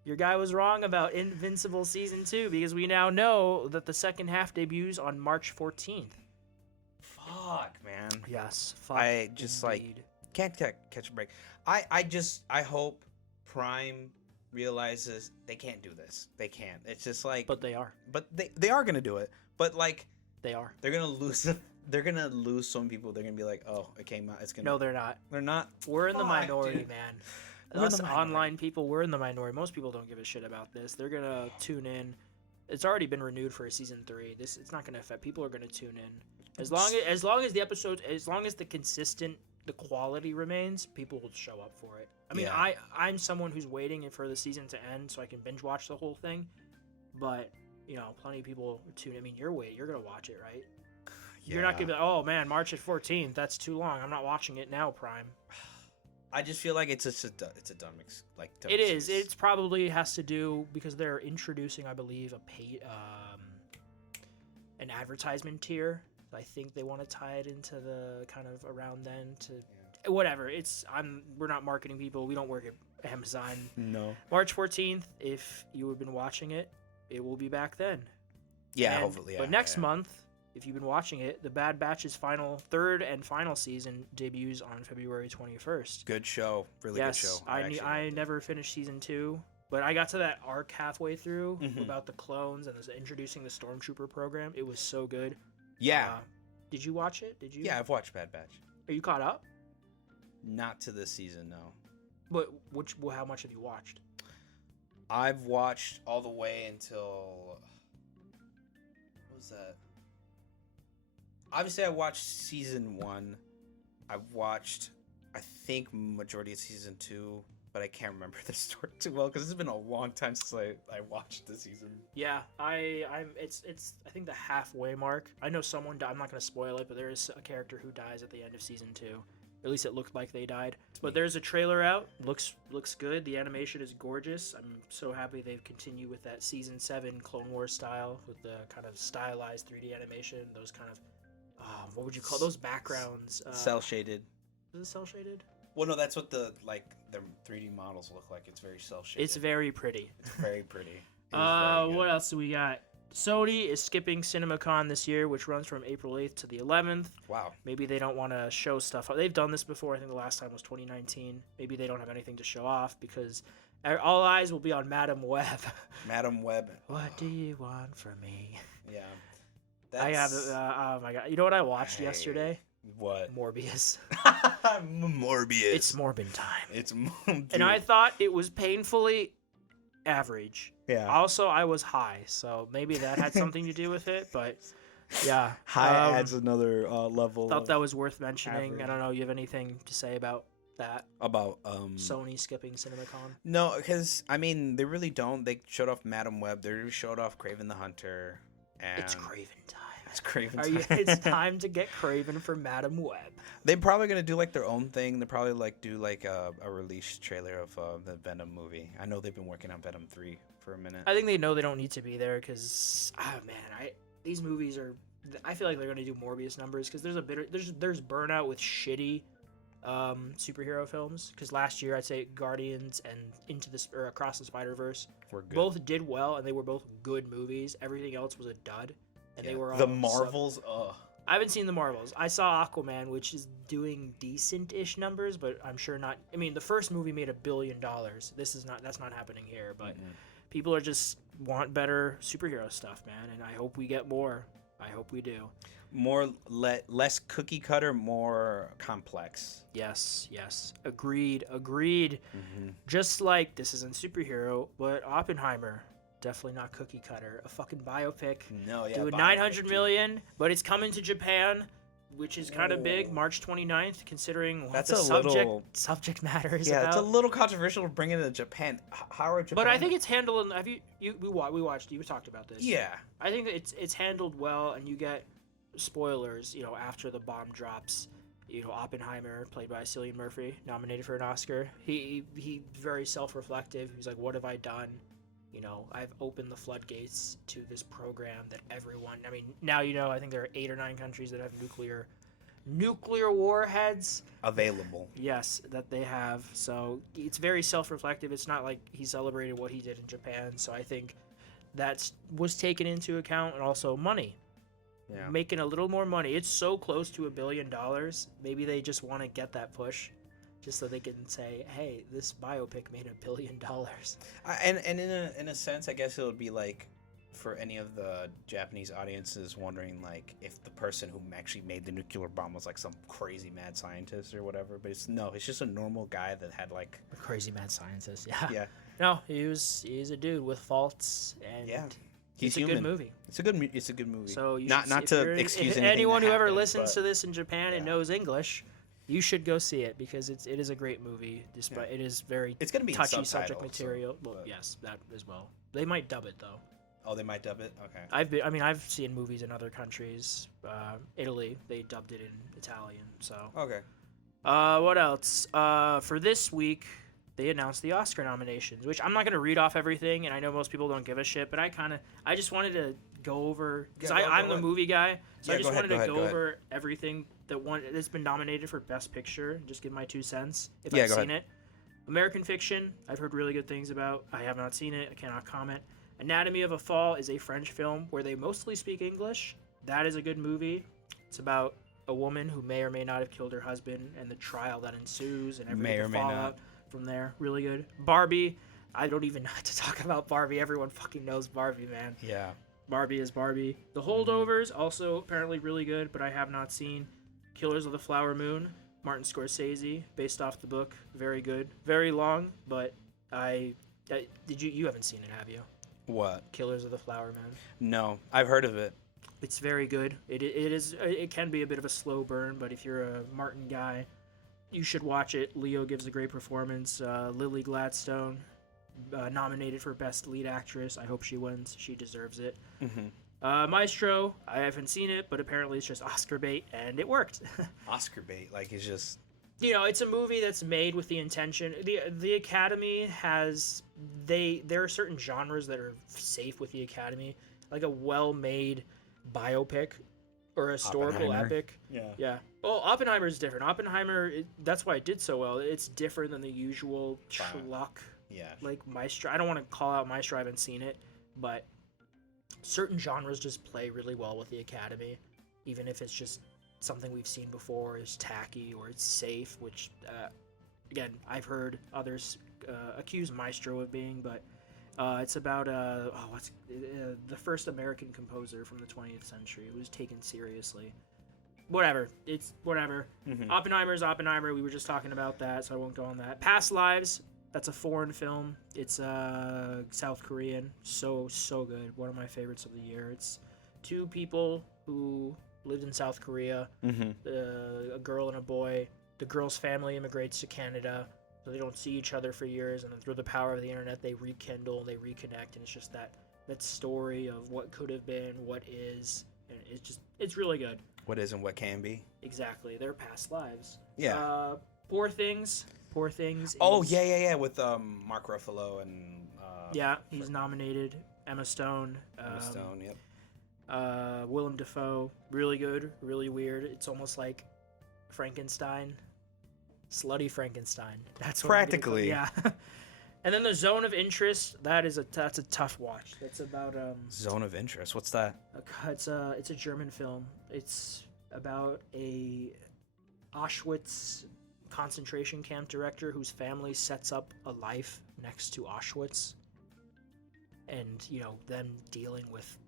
Your guy was wrong about Invincible Season 2 because we now know that the second half debuts on March 14th. Fuck, man. Yes, fuck. I just indeed. can't catch a break. I hope Prime realizes they can't do this. They can't. It's just like But they are. But they are gonna do it. But like They are. They're gonna lose. They're gonna lose some people. They're gonna be like, oh, it came out. It's gonna. No, they're not. They're not. We're in the Fuck, minority, dude. man. We're in Us the minority. online people, we're in the minority. Most people don't give a shit about this. They're gonna tune in. It's already been renewed for a season 3. It's not gonna affect. People are gonna tune in. As long as the episodes, as long as the quality remains, people will show up for it. I mean, Yeah. I'm someone who's waiting for the season to end so I can binge watch the whole thing. But plenty of people tune. I mean, you're gonna watch it, right? You're not gonna be like, oh man, March 14th. That's too long. I'm not watching it now. Prime. I just feel like it's a dumb dumb It is. excuse. It's probably has to do because they're introducing, I believe, a pay an advertisement tier. I think they want to tie it into the kind of around then to whatever. We're not marketing people. We don't work at Amazon. No. March 14th. If you have been watching it, it will be back then. Yeah, And- hopefully. Yeah, but next yeah. month, if you've been watching it, the Bad Batch's third and final season debuts on February 21st. Good show. Really Yes, good show. I never finished season 2, but I got to that arc halfway through Mhm. about the clones and introducing the Stormtrooper program. It was so good. Yeah. Did you watch it? Did you? Yeah, I've watched Bad Batch. Are you caught up? Not to this season, no. But how much have you watched? I've watched all the way until what was that? Obviously, I watched season 1. I've watched, I think, majority of season 2, but I can't remember the story too well because it's been a long time since I watched the season. Yeah, it's I think the halfway mark. I know someone died. I'm not going to spoil it, but there is a character who dies at the end of season 2. At least it looked like they died. But there's a trailer out. Looks good. The animation is gorgeous. I'm so happy they've continued with that season 7 Clone Wars style with the kind of stylized 3D animation. Those kind of what would you call those backgrounds? Cell shaded. Is it cell shaded? Well, no, that's what the 3D models look like. It's very cell shaded. It's very pretty. It's very pretty. It is very good. What else do we got? Sony is skipping CinemaCon this year, which runs from April 8th to the 11th. Wow. Maybe they don't want to show stuff. They've done this before. I think the last time was 2019. Maybe they don't have anything to show off because all eyes will be on Madam Web. Madam Web. What do you want from me? Yeah. I have. Oh my god! You know what I watched Hey. yesterday? What? Morbius. Morbius. It's Morbin time. It's And I thought it was painfully average. yeah. Also, I was high, so maybe that had something to do with it. But yeah, High adds another level. thought that was worth mentioning. average. I don't know. You have anything to say about that? about Sony skipping CinemaCon? No, because I mean they really don't. They showed off Madam Web. They showed off Craven the Hunter. And It's Craven time. It's Craven. Are you? It's time to get Craven for Madam Web. They're probably gonna do like their own thing. They're probably like do like a release trailer of the Venom movie. I know they've been working on Venom 3 for a minute. I think they know they don't need to be there because, these movies are. I feel like they're going to do Morbius numbers because there's burnout with shitty superhero films. Because last year I'd say Guardians and Across the Spider-Verse We're good. both did well and they were both good movies. Everything else was a dud, and they were all the Marvels. Ugh. I haven't seen the Marvels. I saw Aquaman, which is doing decent-ish numbers, but I'm sure not. I mean, the first movie made $1 billion. That's not happening here, but people are just want better superhero stuff, man, and I hope we get more. I hope we do. Less cookie cutter, more complex. Yes. Agreed. Just like this isn't superhero, but Oppenheimer, definitely not cookie cutter. A fucking biopic. No, yeah. Doing biopic, 900 dude. million, but it's coming to Japan, which is kind of big. Ooh. March 29th, considering what That's the a little- subject matter is Yeah, about. it's a little controversial to bring it to Japan. How are Japan? But I think it's handled. Have we watched? You talked about this. Yeah. I think it's handled well, and you get spoilers. After the bomb drops, Oppenheimer, played by Cillian Murphy, nominated for an Oscar. He very self-reflective. He's like, "What have I done? I've opened the floodgates to this program that everyone. I mean, now I think there are 8 or 9 countries that have nuclear warheads. Available. Yes, that they have. So it's very self-reflective. It's not like he celebrated what he did in Japan. So I think that was taken into account, and also money. Yeah. Making a little more money. It's so close to $1 billion. Maybe they just want to get that push, just so they can say, "Hey, this biopic made $1 billion." And in a sense, I guess it would be like for any of the Japanese audiences wondering, like, if the person who actually made the nuclear bomb was like some crazy mad scientist or whatever, but it's just a normal guy that had like A crazy mad scientist. Yeah. yeah No, he's a dude with faults, and yeah he's it's a human. good movie. It's a good movie. So you not if to you're- excuse if anything anyone that who ever happened, listens but- to this in Japan and yeah. knows English, you should go see it because it is a great movie. Despite it is very It's gonna be in touchy subtitles, subject so- material. Well, but- yes, that as well. They might dub it though. Oh, they might dub it. Okay. I've seen movies in other countries. Italy, they dubbed it in Italian. So, Okay. what else? For this week, they announced the Oscar nominations, which I'm not gonna read off everything, and I know most people don't give a shit, but I just wanted to go over because Yeah, I'm go the ahead. movie guy, so Yeah, I just go wanted ahead, to go ahead. over everything that's been nominated for Best Picture. Just give my 2 cents if Yeah, I've go seen it. American Fiction, I've heard really good things about. I have not seen it. I cannot comment. Anatomy of a Fall is a French film where they mostly speak English. That is a good movie. It's about a woman who may or may not have killed her husband and the trial that ensues and everything May or may not. fallout from there. Really good. Barbie, I don't even have to talk about Barbie. Everyone fucking knows Barbie, man. Yeah. Barbie is Barbie. The Holdovers, also apparently really good, but I have not seen. Killers of the Flower Moon, Martin Scorsese, based off the book. Very good. Very long, but you haven't seen it, have you? What? Killers of the Flower Moon. No, I've heard of it. It's very good. It can be a bit of a slow burn, but if you're a Martin guy, you should watch it. Leo gives a great performance. Lily Gladstone, nominated for Best Lead Actress. I hope she wins. She deserves it. Maestro, I haven't seen it, but apparently it's just Oscar bait, and it worked. Oscar bait, like it's just It's a movie that's made with the intention. The Academy has there are certain genres that are safe with the Academy, like a well-made biopic or a historical Oppenheimer. epic. yeah. Yeah. Well, Oppenheimer is different. Oppenheimer, that's why it did so well. It's different than the usual schlock Yeah. like Maestro. I don't want to call out Maestro. I haven't seen it, but certain genres just play really well with the Academy, even if it's just something we've seen before, is tacky or it's safe. Which, again, I've heard others accuse Maestro of being, but it's about the first American composer from the 20th century who was taken seriously. Whatever. It's whatever. Oppenheimer's Oppenheimer. We were just talking about that, so I won't go on that. Past Lives. That's a foreign film. It's South Korean. So good. One of my favorites of the year. It's 2 people who lived in South Korea. A girl and a boy. The girl's family immigrates to Canada, so they don't see each other for years, and then through the power of the internet, they rekindle, they reconnect, and it's just that story of what could have been, what is, and it's really good. What is and what can be. Exactly, their past lives. Yeah. Poor Things. Poor Things. Oh is- yeah, with Mark Ruffalo and Yeah, he's nominated. Emma Stone. Emma Stone. Yep. Willem Dafoe. Really good. Really weird. It's almost like Frankenstein. Slutty Frankenstein. That's what I'm gonna call- Practically. Yeah. And then the Zone of Interest. That's a tough watch. That's about Zone of Interest. What's that? it's a German film. It's about a Auschwitz concentration camp director whose family sets up a life next to Auschwitz, and them dealing with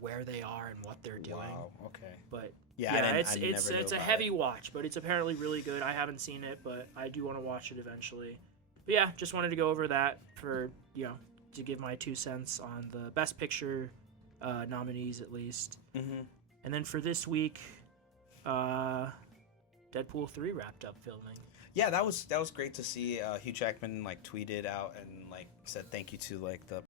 where they are and what they're doing. Wow. Okay. But Yeah, yeah, I it's never knew a about heavy it. watch, but it's apparently really good. I haven't seen it, but I do want to watch it eventually. But yeah, just wanted to go over that for to give my 2 cents on the Best Picture nominees at least. And then for this week, Deadpool 3 wrapped up filming. Yeah, that was great to see. Hugh Jackman tweeted out and said thank you to the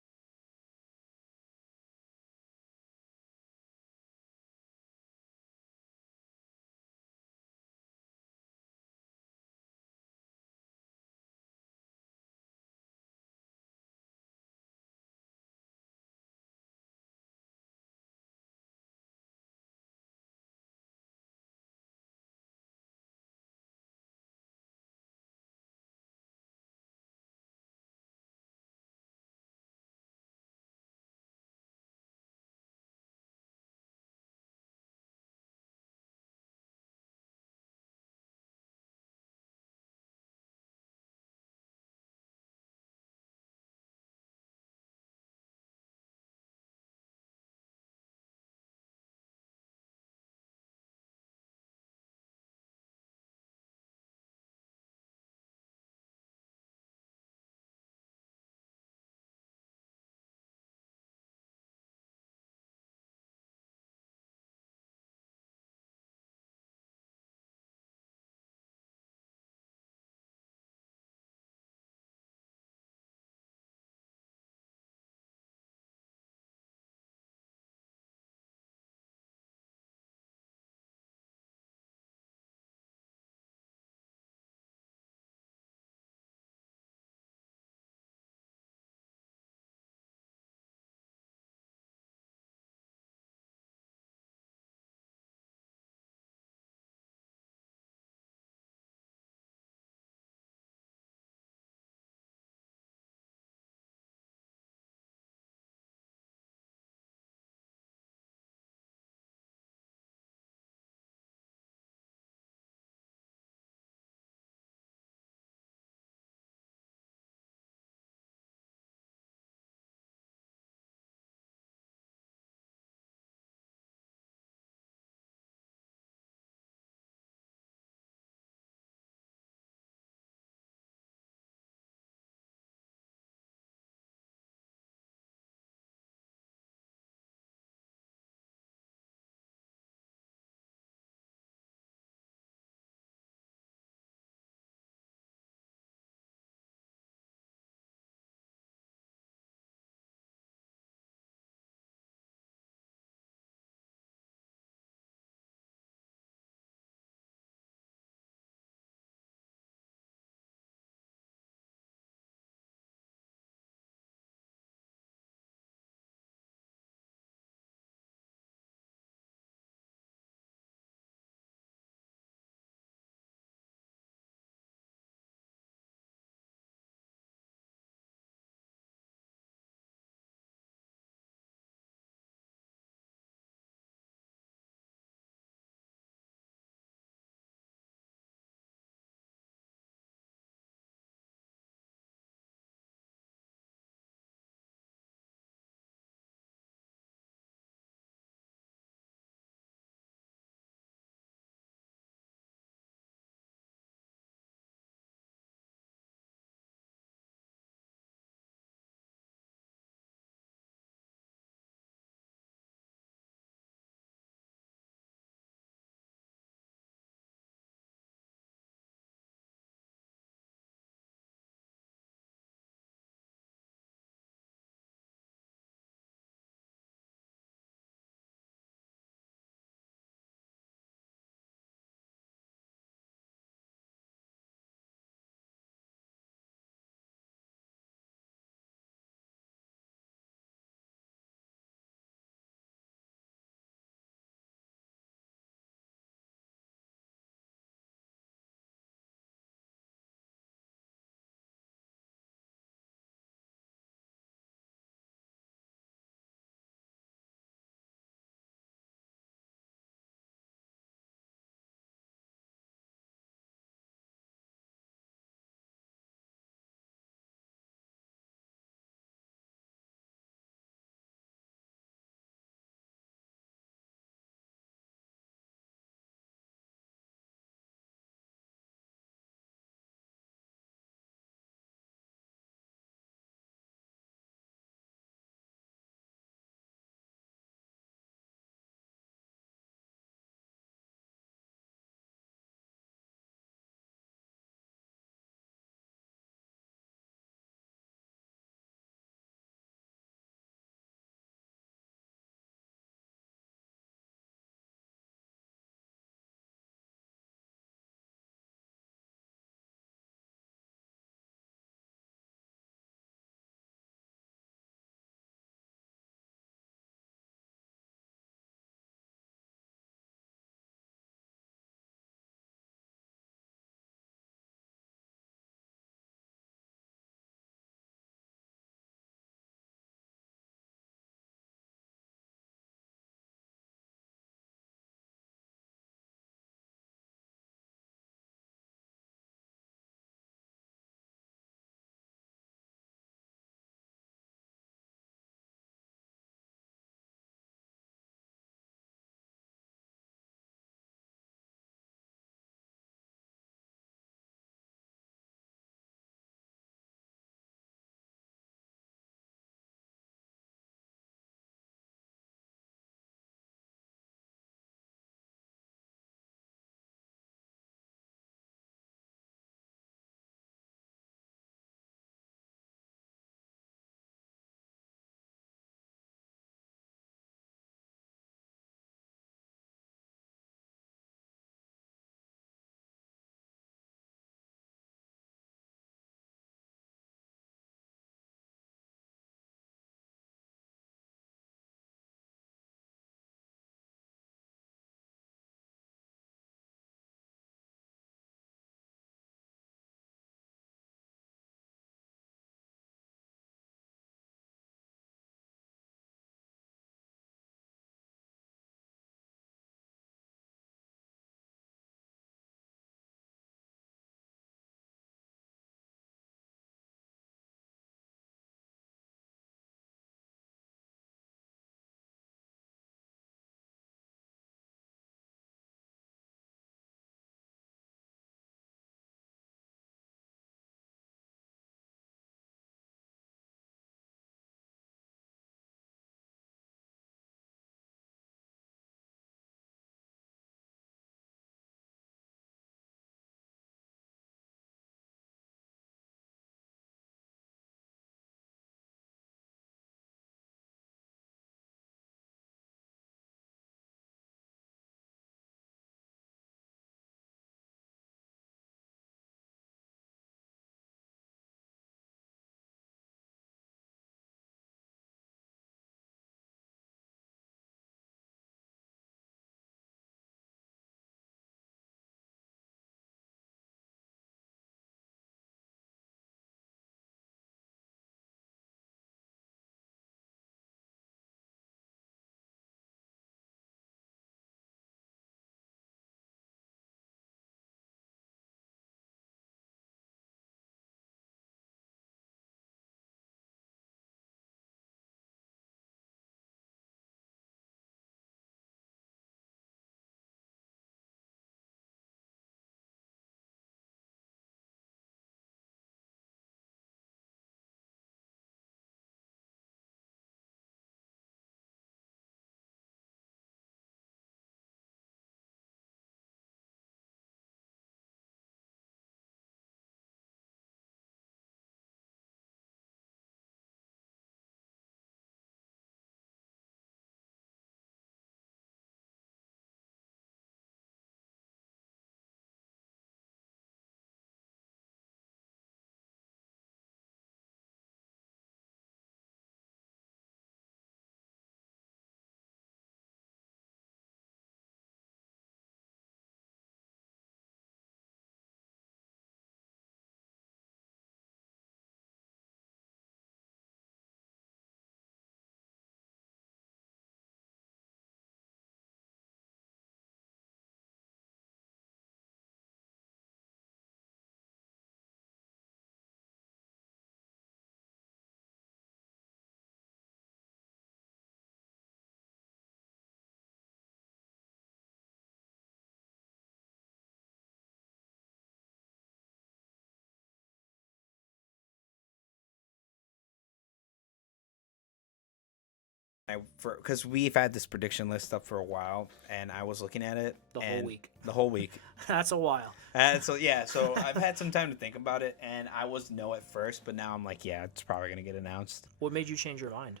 because we've had this prediction list up for a while, and I was looking at it The whole week. The whole week. That's a while. So I've had some time to think about it, and I was no at first, but now I'm like, yeah, it's probably gonna get announced. What made you change your mind?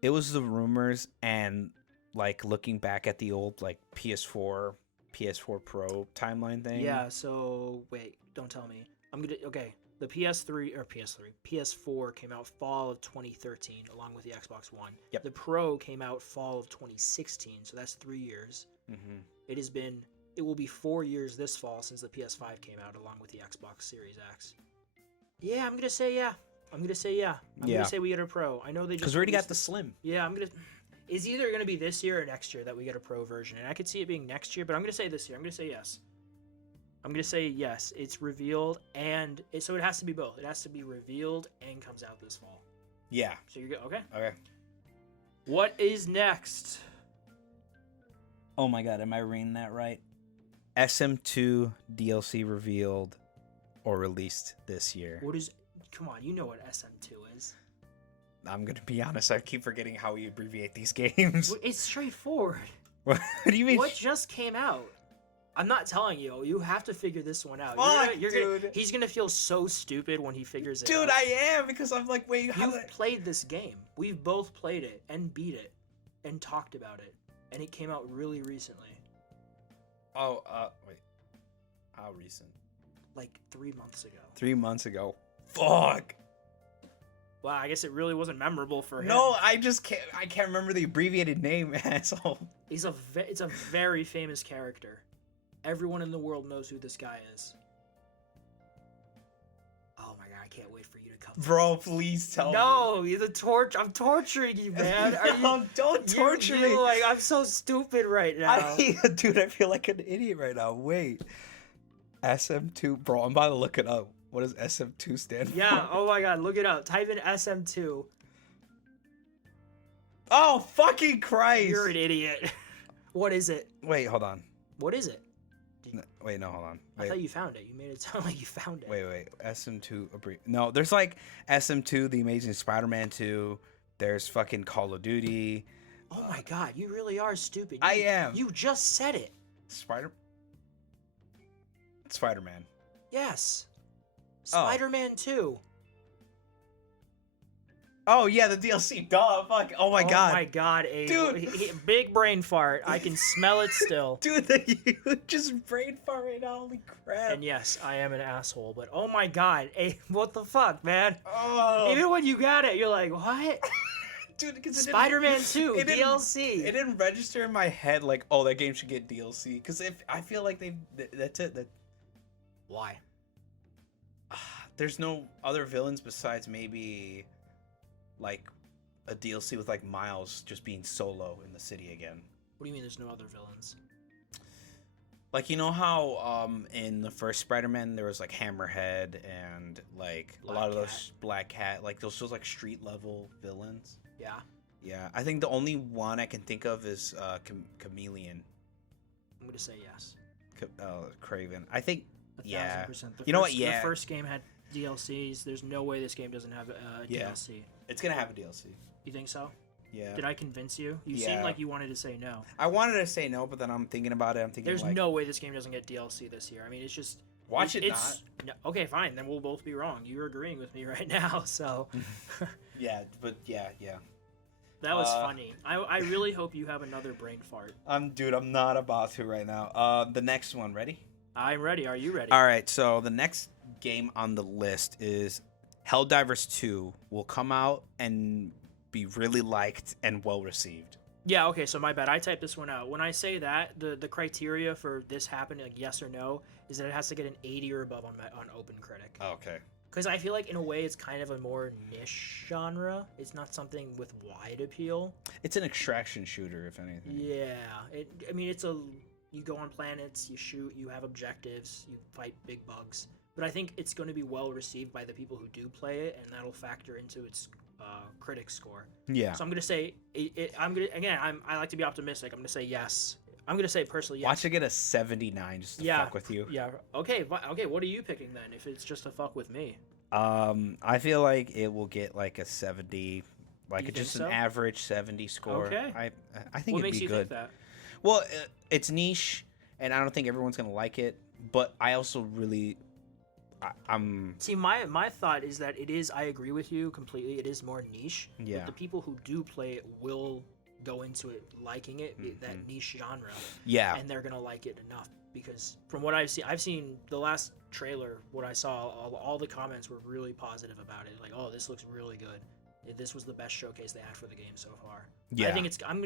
It was the rumors, and like looking back at the old like PS4 Pro timeline thing. Yeah. So wait, don't tell me. Okay. The PS4 came out fall of 2013, along with the Xbox One. Yep. The Pro came out fall of 2016, so that's 3 years. Mm-hmm. It will be 4 years this fall since the PS5 came out, along with the Xbox Series X. Yeah, I'm gonna say yeah. I'm gonna say we get a Pro. I know they just because we already got the released Slim. Yeah, It's either gonna be this year or next year that we get a Pro version, and I could see it being next year, but I'm gonna say this year. I'm gonna say yes. I'm gonna say yes. It's revealed, so it has to be both. It has to be revealed and comes out this fall. Yeah. So you're good. Okay. Okay. What is next? Oh my god, am I reading that right? SM2 DLC revealed or released this year. Come on, you know what SM2 is. I'm gonna be honest, I keep forgetting how we abbreviate these games. It's straightforward. What do you mean? What just came out? I'm not telling you. You have to figure this one out. Fuck, dude. He's gonna feel so stupid when he figures it out. Dude, I am, because I'm like, wait, You've played this game. We've both played it and beat it and talked about it, and it came out really recently. Oh, wait. How recent? Like 3 months ago. 3 months ago. Fuck. Wow, I guess it really wasn't memorable for him. No, I can't remember the abbreviated name, asshole. It's a very famous character. Everyone in the world knows who this guy is. Oh my god, I can't wait for you to come. Bro, please tell me. No, I'm torturing you, man. No, don't torture me. Like, I'm so stupid right now. Dude, I feel like an idiot right now. Wait. SM2, bro, I'm about to look it up. What does SM2 stand for? Yeah, oh my god, look it up. Type in SM2. Oh, fucking Christ. You're an idiot. What is it? Wait, hold on. What is it? Wait, no, hold on. I thought you found it. You made it sound like you found it. Wait. SM2. No, there's like SM2, The Amazing Spider-Man 2. There's fucking Call of Duty. Oh my god, you really are stupid. I am. You just said it. Spider-Man. Yes. Spider-Man 2. Oh, yeah, the DLC. Duh, fuck. Oh my god. Oh my god, Abe. Dude. Big brain fart. I can smell it still. Dude, you just brain fart right now. Holy crap. And yes, I am an asshole, but oh my god, Abe, what the fuck, man? Oh. Even when you got it, you're like, what? Dude, because Spider-Man 2 DLC. It didn't register in my head like, oh, that game should get DLC. Because I feel like that's it. Why? There's no other villains besides maybe like a DLC with like Miles just being solo in the city again. What do you mean there's no other villains? Like, you know how in the first Spider-Man there was like Hammerhead and like a lot of those Black Cat, like those like street level villains? Yeah. Yeah, I think the only one I can think of is Chameleon. I'm going to say yes. Craven. I think, yeah. 1,000%. You know what? Yeah. The first game had DLCs. There's no way this game doesn't have a DLC. It's going to have a DLC. You think so? Yeah. Did I convince you? You seemed like you wanted to say no. I wanted to say no, but then I'm thinking about it. There's no way this game doesn't get DLC this year. I mean, it's just... Watch it not. No, okay, fine. Then we'll both be wrong. You're agreeing with me right now, so... Yeah, but yeah. That was funny. I really hope you have another brain fart. Dude, I'm not about to right now. The next one, ready? I'm ready. Are you ready? All right, so the next game on the list is Helldivers 2 will come out and be really liked and well received. Yeah, okay, so my bad. I typed this one out. When I say that, the criteria for this happening, like yes or no, is that it has to get an 80 or above on OpenCritic. Oh, okay. Because I feel like, in a way, it's kind of a more niche genre. It's not something with wide appeal. It's an extraction shooter, if anything. Yeah. You go on planets, you shoot, you have objectives, you fight big bugs. But I think it's going to be well received by the people who do play it, and that'll factor into its critic score. Yeah. So I'm going to say, I like to be optimistic. I'm going to say yes. I'm going to say personally yes. Watch it get a 79 just to fuck with you. Yeah. Okay, what are you picking then, if it's just to fuck with me? I feel like it will get like a 70, like You it's just think an so? average 70 score. Okay. I think What it'd makes be you good. think that? Well, it's niche, and I don't think everyone's gonna like it. But I also really, I'm See, my thought is that it is. I agree with you completely. It is more niche. Yeah. But the people who do play it will go into it liking it, that niche genre, yeah. and they're gonna like it enough because from what I've seen the last trailer. What I saw, all the comments were really positive about it. Like, oh, this looks really good. This was the best showcase they had for the game so far. Yeah. I think it's gonna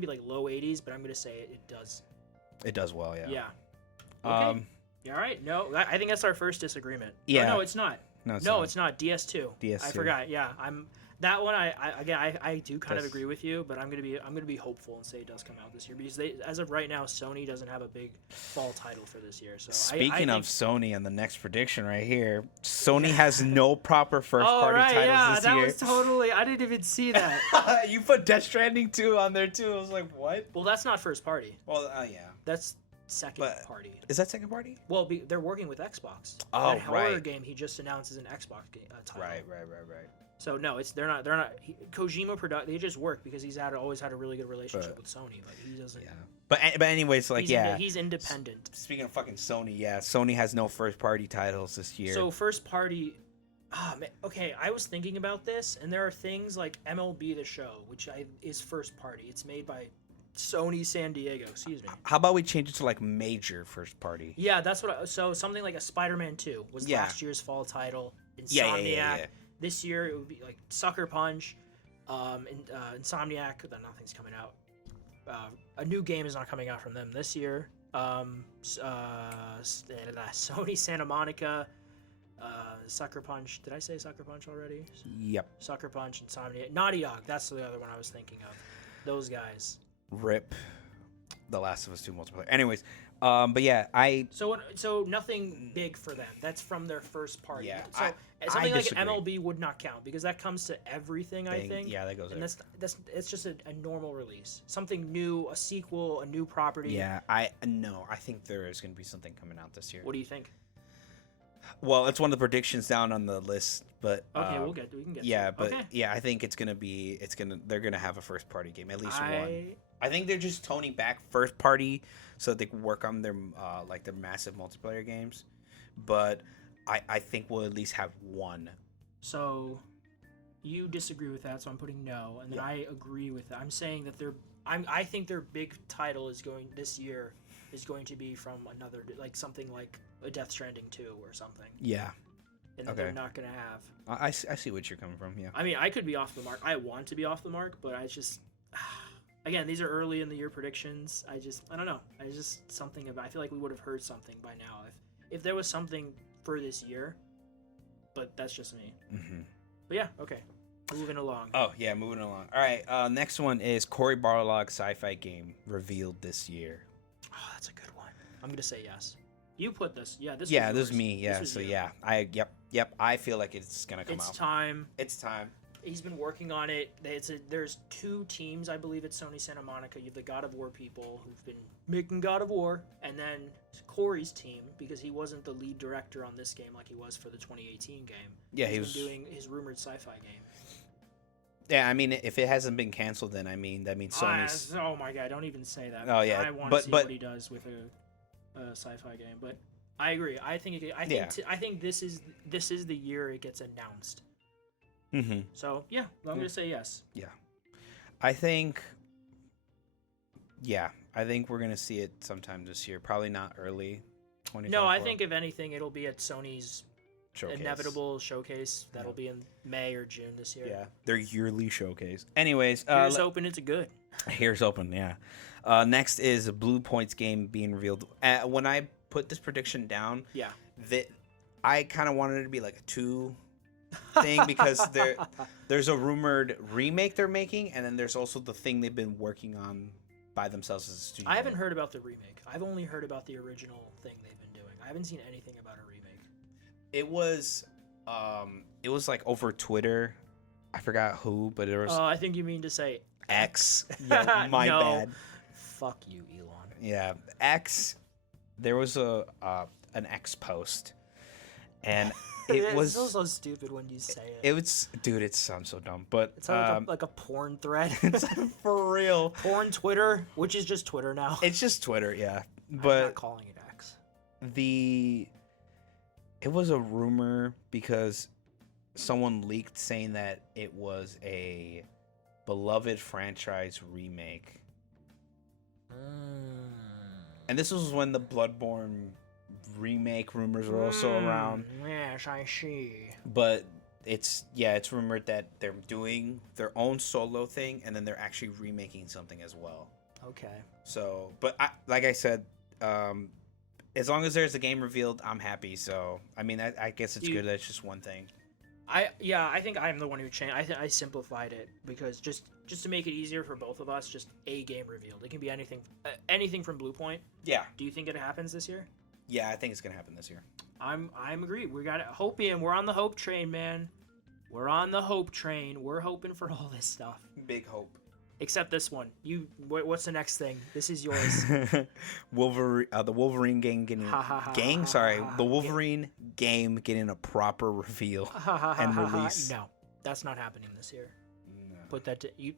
be like low 80s, but I'm gonna say it does. It does well. Yeah. Yeah. Okay. All right. No, I think that's our first disagreement. Yeah. Oh, no, it's not. No, It's not. DS2. DS2. I forgot. Yeah, that one. I do kind of That's- agree with you, but I'm gonna be hopeful and say it does come out this year because as of right now, Sony doesn't have a big fall title for this year. So Speaking I of Sony and the next prediction right here, Sony has no proper first oh party right, titles yeah, this that year. was totally. I didn't even see that. You put Death Stranding 2 on there too. I was like, what? Well, that's not first party. Well, yeah. That's second But- party. Is that second party? Well, they're working with Xbox. Oh, that horror right. game he just announced is an Xbox title. Right. So no, they're not. Kojima They just work because he's always had a really good relationship with Sony. Like he doesn't. Yeah. But anyways, like he's independent. Speaking of fucking Sony, yeah, Sony has no first party titles this year. So first party. Okay, I was thinking about this, and there are things like MLB The Show, which is first party. It's made by Sony San Diego. Excuse me. How about we change it to like major first party? Yeah, that's what. So something like a Spider-Man 2 was Yeah. last year's fall title. Insomniac. Yeah. This year it would be like Sucker Punch, Insomniac. Then nothing's coming out. A new game is not coming out from them this year. Sony Santa Monica, Sucker Punch. Did I say Sucker Punch already? Yep. Sucker Punch, Insomniac, Naughty Dog. That's the other one I was thinking of. Those guys. Rip. The Last of Us 2 multiplayer. Anyways, but yeah, So nothing big for them. That's from their first party. Yeah, So I something like disagree. MLB would not count because that comes to everything. I think. Yeah, that goes And there. that's it's just a normal release. Something new, a sequel, a new property. Yeah, I think there is going to be something coming out this year. What do you think? Well, it's one of the predictions down on the list, but Okay, we can get. yeah, to it. but okay. yeah, I think they're gonna have a first party game, at least one. I think they're just toning back first party so that they can work on their their massive multiplayer games, but I think we'll at least have one. So you disagree with that, so I'm putting no, and then Yeah. I agree with that. I'm saying that I think their big title this year is going to be from another, like something like a Death Stranding 2 or something, Yeah, and that they're not going to have. I see what you're coming from. Yeah, I mean, I could be off the mark. I want to be off the mark, but I just, again, these are early in the year predictions. I don't know. I feel like we would have heard something by now if there was something for this year, but that's just me. Mm-hmm. But yeah, okay, moving along. Oh yeah, moving along. All right, next one is Cory Barlog sci-fi game revealed this year. Oh, that's a good one. I'm gonna say yes. You put this. Yeah, this. Yeah, was this is yours. me. Yeah, This was so you. yeah, yep. I feel like it's gonna come It's out. time. It's time. He's been working on it. There's two teams, I believe, at Sony Santa Monica. You have the God of War people who've been making God of War, and then Corey's team, because he wasn't the lead director on this game like he was for the 2018 game. Yeah, he He's was been doing his rumored sci-fi game. Yeah, I mean, if it hasn't been canceled, then that means Sony's. Oh my god! Don't even say that. Oh, yeah, I want to but- see but- what he does with a sci-fi game. But I agree. I think Yeah. I think this is the year it gets announced. Mm-hmm. So yeah, I'm gonna say yes. I think. Yeah, I think we're gonna see it sometime this year. Probably not early. 2024 No, I think if anything, it'll be at Sony's showcase. inevitable showcase. That'll be in May or June this year. Yeah, their yearly showcase. Anyways, Here's hoping it's good. here's open. Yeah. Next is a Blue Points game being revealed. When I put this prediction down, Yeah. I kind of wanted it to be like a 2 thing because there's a rumored remake they're making, and then there's also the thing they've been working on by themselves as a studio. I haven't heard about the remake. I've only heard about the original thing they've been doing. I haven't seen anything about a remake. It was like over Twitter. I forgot who, but it was I think you mean to say X. Yo, my No. bad. fuck you, Elon. Yeah, X. There was an X post, and It was still so stupid when you say it. It was, dude. It sounds so dumb, but It's like a porn thread. it's for real. Porn Twitter, which is just Twitter now. It's just Twitter, yeah. I'm not But calling it X. it was a rumor because someone leaked saying that it was a beloved franchise remake. And this was when the Bloodborne remake rumors were also around. Yes, I see. But it's rumored that they're doing their own solo thing and then they're actually remaking something as well. Okay. So, but like I said, as long as there's a game revealed, I'm happy. So, I mean, I guess it's good that it's just one thing. I think I'm the one who changed. I simplified it because just to make it easier for both of us, just a game revealed. It can be anything from Blue Point. Yeah. Do you think it happens this year? Yeah, I think it's gonna happen this year. I'm agreed. We got Hopium. We're on the hope train, man. We're on the hope train. We're hoping for all this stuff. Big hope. Except this one. What's the next thing? This is yours. Wolverine, the Wolverine game getting the Wolverine game getting a proper reveal and release. No, that's not happening this year. No. Put that to you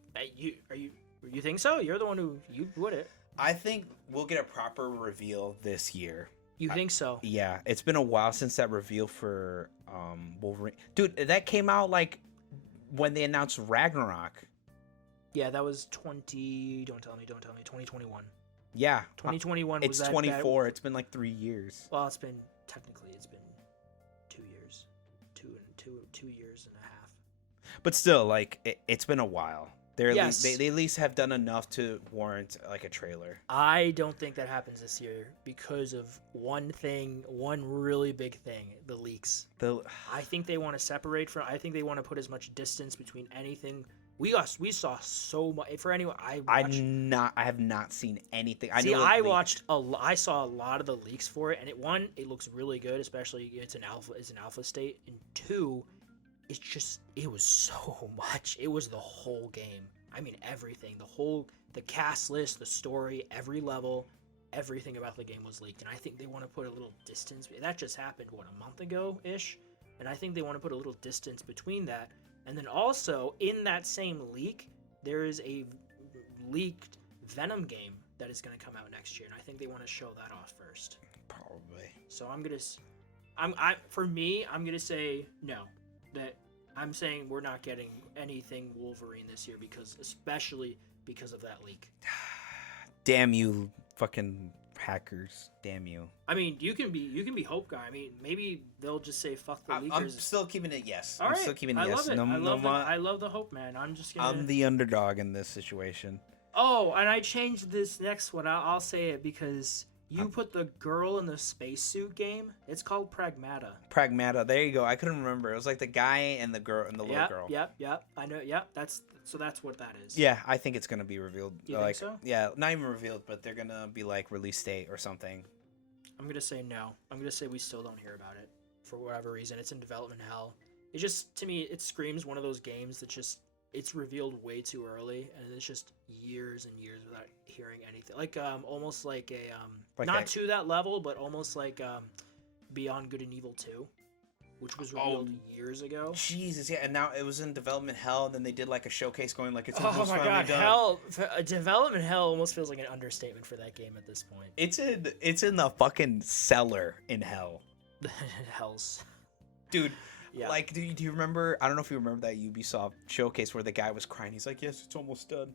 think so? You're the one who you would it. I think we'll get a proper reveal this year. You think so? Yeah, it's been a while since that reveal for Wolverine. Dude, that came out like when they announced Ragnarok. Yeah, that was 2021. Yeah. 2021 was It's that 24. It's been like 3 years. Well, it's been 2 years. 2 years and a half. But still, like, it's been a while. Yes. They at least have done enough to warrant like a trailer. I don't think that happens this year because of one really big thing, the leaks. I think they want to separate from. I think they want to put as much distance between anything. We saw so much. For anyone, I have not seen anything. I saw a lot of the leaks for it, and it looks really good, especially it's an alpha state, and 2, it was so much. It was the whole game. I mean, everything. The cast list, the story, every level, everything about the game was leaked. And I think they want to put a little distance. That just happened, a month ago-ish? And I think they want to put a little distance between that. And then also, in that same leak, there is a leaked Venom game that is going to come out next year. And I think they want to show that off first. Probably. So I'm going to say no. That I'm saying we're not getting anything Wolverine this year especially because of that leak. Damn you, fucking hackers! Damn you. I mean, you can be Hope Guy. I mean, maybe they'll just say fuck the leakers. I'm still keeping it yes. All right. I'm still keeping it yes. Love it. I love the Hope man. I'm the underdog in this situation. Oh, and I changed this next one. I'll say it because you put the girl in the spacesuit game. It's called Pragmata. Pragmata. There you go. I couldn't remember. It was like the guy and the girl and the little girl. Yep. I know. Yep. That's what that is. Yeah, I think it's gonna be revealed. You think so? Yeah, not even revealed, but they're gonna be like release date or something. I'm gonna say no. I'm gonna say we still don't hear about it for whatever reason. It's in development hell. It just, to me, it screams one of those games that it's revealed way too early, and it's just years and years without hearing anything. Like almost like a to that level, but almost like Beyond Good and Evil 2, which was revealed years ago. Jesus, yeah, and now it was in development hell, and then they did like a showcase going like it's oh almost my god, done. hell! Development hell almost feels like an understatement for that game at this point. It's in the fucking cellar in hell. Hells, dude. Yeah. Like, do you remember? I don't know if you remember that Ubisoft showcase where the guy was crying. He's like, "Yes, it's almost done.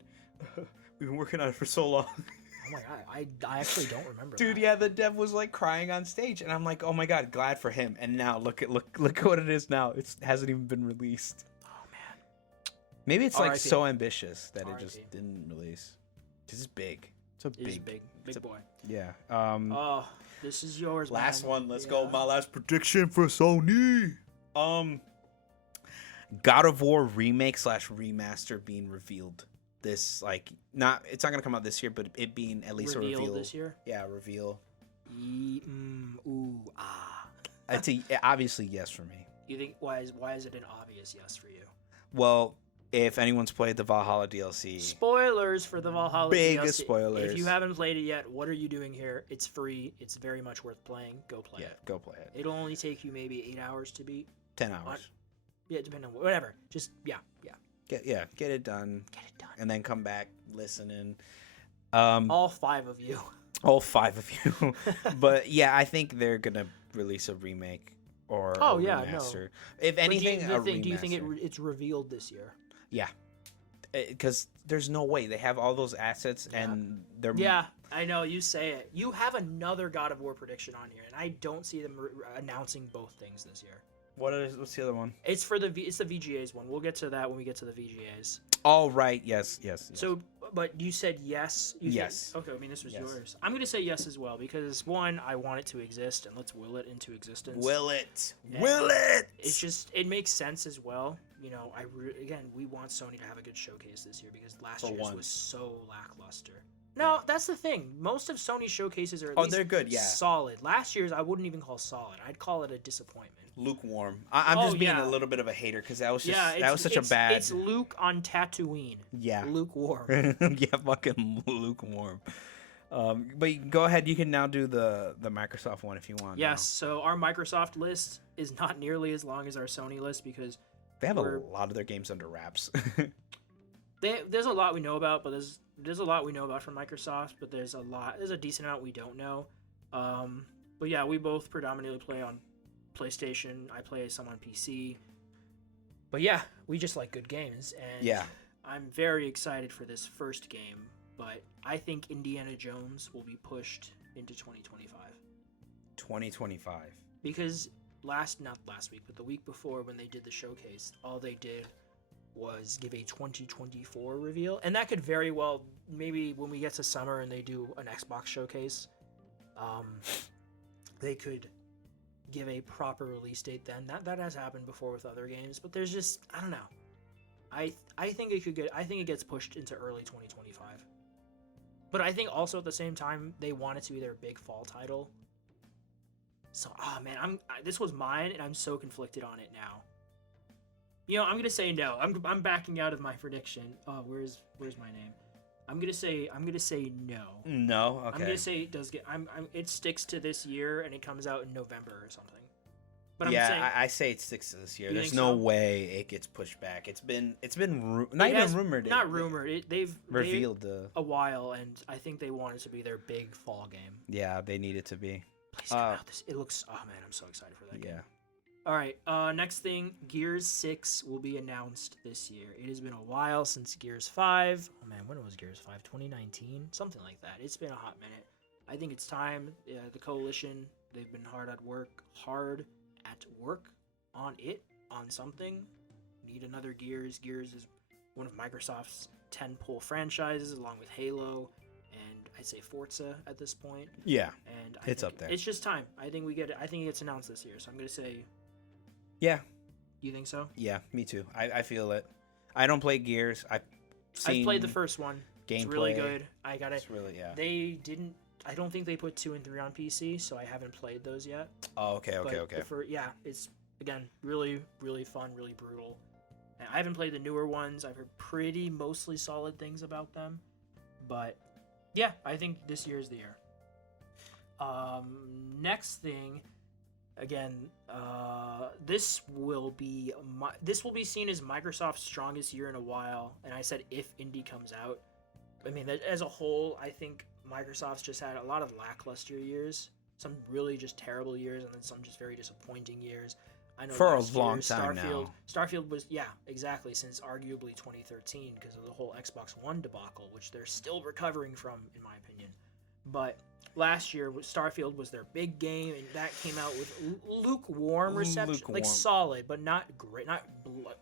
We've been working on it for so long." Oh my god, I actually don't remember. Dude, that. Yeah, the dev was like crying on stage, and I'm like, "Oh my god, glad for him." And now look at what it is now. It hasn't even been released. Oh man. Maybe it's like so ambitious that it just didn't release. This is big. It's a big boy. Yeah. Oh, this is yours. Last man. one. Let's go. My last prediction for Sony. God of War remake / remaster being revealed. It's not gonna come out this year, but it being at least a reveal this year. Yeah, reveal. Ooh, ah. It's obviously yes for me. You think why is it an obvious yes for you? Well, if anyone's played the Valhalla DLC, Spoilers for the Valhalla biggest DLC. spoilers. If you haven't played it yet, what are you doing here? It's free. It's very much worth playing. Go play it. go play it. It'll only take you maybe 8 hours to beat. 10 hours. Yeah, depending on whatever. Just yeah. Get it done. Get it done. And then come back, listen, and All 5 of you. all 5 of you. But yeah, I think they're gonna release a remake or a remaster. If anything, a remaster. Do you think it's revealed this year? Yeah, because there's no way they have all those assets and they're I know you say it. You have another God of War prediction on here, and I don't see them announcing both things this year. What's the other one? It's the VGAs one. We'll get to that when we get to the VGAs. Oh right, yes. So, but you said yes. Yes. Okay, I mean this was yours. I'm gonna say yes as well because one, I want it to exist, and let's will it into existence. Will it? And Will it? It's just it makes sense as well. You know, again we want Sony to have a good showcase this year because last year's was so lackluster. No, that's the thing. Most of Sony's showcases are at least they're good, solid. Last year's I wouldn't even call solid. I'd call it a disappointment. Lukewarm. I'm just being a little bit of a hater because that was such a bad. It's Luke on Tatooine. Yeah. Lukewarm. Yeah, fucking lukewarm. But go ahead. You can now do the Microsoft one if you want. Yes. So our Microsoft list is not nearly as long as our Sony list because they have a lot of their games under wraps. There's a lot we know about, but there's a lot we know about from Microsoft, but there's a decent amount we don't know. But yeah, we both predominantly play on PlayStation. I play some on PC. But yeah, we just like good games, and I'm very excited for this first game, but I think Indiana Jones will be pushed into 2025. 2025. Because not last week, but the week before when they did the showcase, all they did was give a 2024 reveal, and that could very well, maybe when we get to summer and they do an Xbox showcase, they could give a proper release date then. That has happened before with other games, but there's just I don't know. I think it gets pushed into early 2025. But I think also at the same time they want it to be their big fall title. So man, this was mine and I'm so conflicted on it now. You know, I'm gonna say no. I'm backing out of my prediction. Oh, where's my name? I'm gonna say no. No, okay. I'm gonna say it does get. It sticks to this year and it comes out in November or something. But I say it sticks to this year. There's no way it gets pushed back. It's been rumored. Not rumored. They've revealed a while, and I think they want it to be their big fall game. Yeah, they need it to be. Please come out this. It looks. Oh man, I'm so excited for that game. Yeah. All right, next thing, Gears 6 will be announced this year. It has been a while since Gears 5. Oh man, when was Gears 5? 2019? Something like that. It's been a hot minute. I think it's time. The Coalition, they've been hard at work on something. Need another Gears. Gears is one of Microsoft's 10-pole franchises, along with Halo, and I'd say Forza at this point. Yeah, and it's up there. It's just time. I think we get it. I think it gets announced this year, so I'm going to say... Yeah. You think so? Yeah, me too. I feel it. I don't play Gears. I've played the first one. Gameplay. It's really good. I got it. It's really, They didn't... I don't think they put 2 and 3 on PC, so I haven't played those yet. Oh, okay. It's, again, really, really fun, really brutal. And I haven't played the newer ones. I've heard mostly solid things about them. But, yeah, I think this year is the year. Next thing... Again, this will be seen as Microsoft's strongest year in a while. And I said if Indy comes out, I mean as a whole, I think Microsoft's just had a lot of lackluster years, some really just terrible years, and then some just very disappointing years. I know for a long time now. Starfield was exactly since arguably 2013 because of the whole Xbox One debacle, which they're still recovering from, in my opinion. But last year, Starfield was their big game, and that came out with lukewarm reception, like solid, but not great.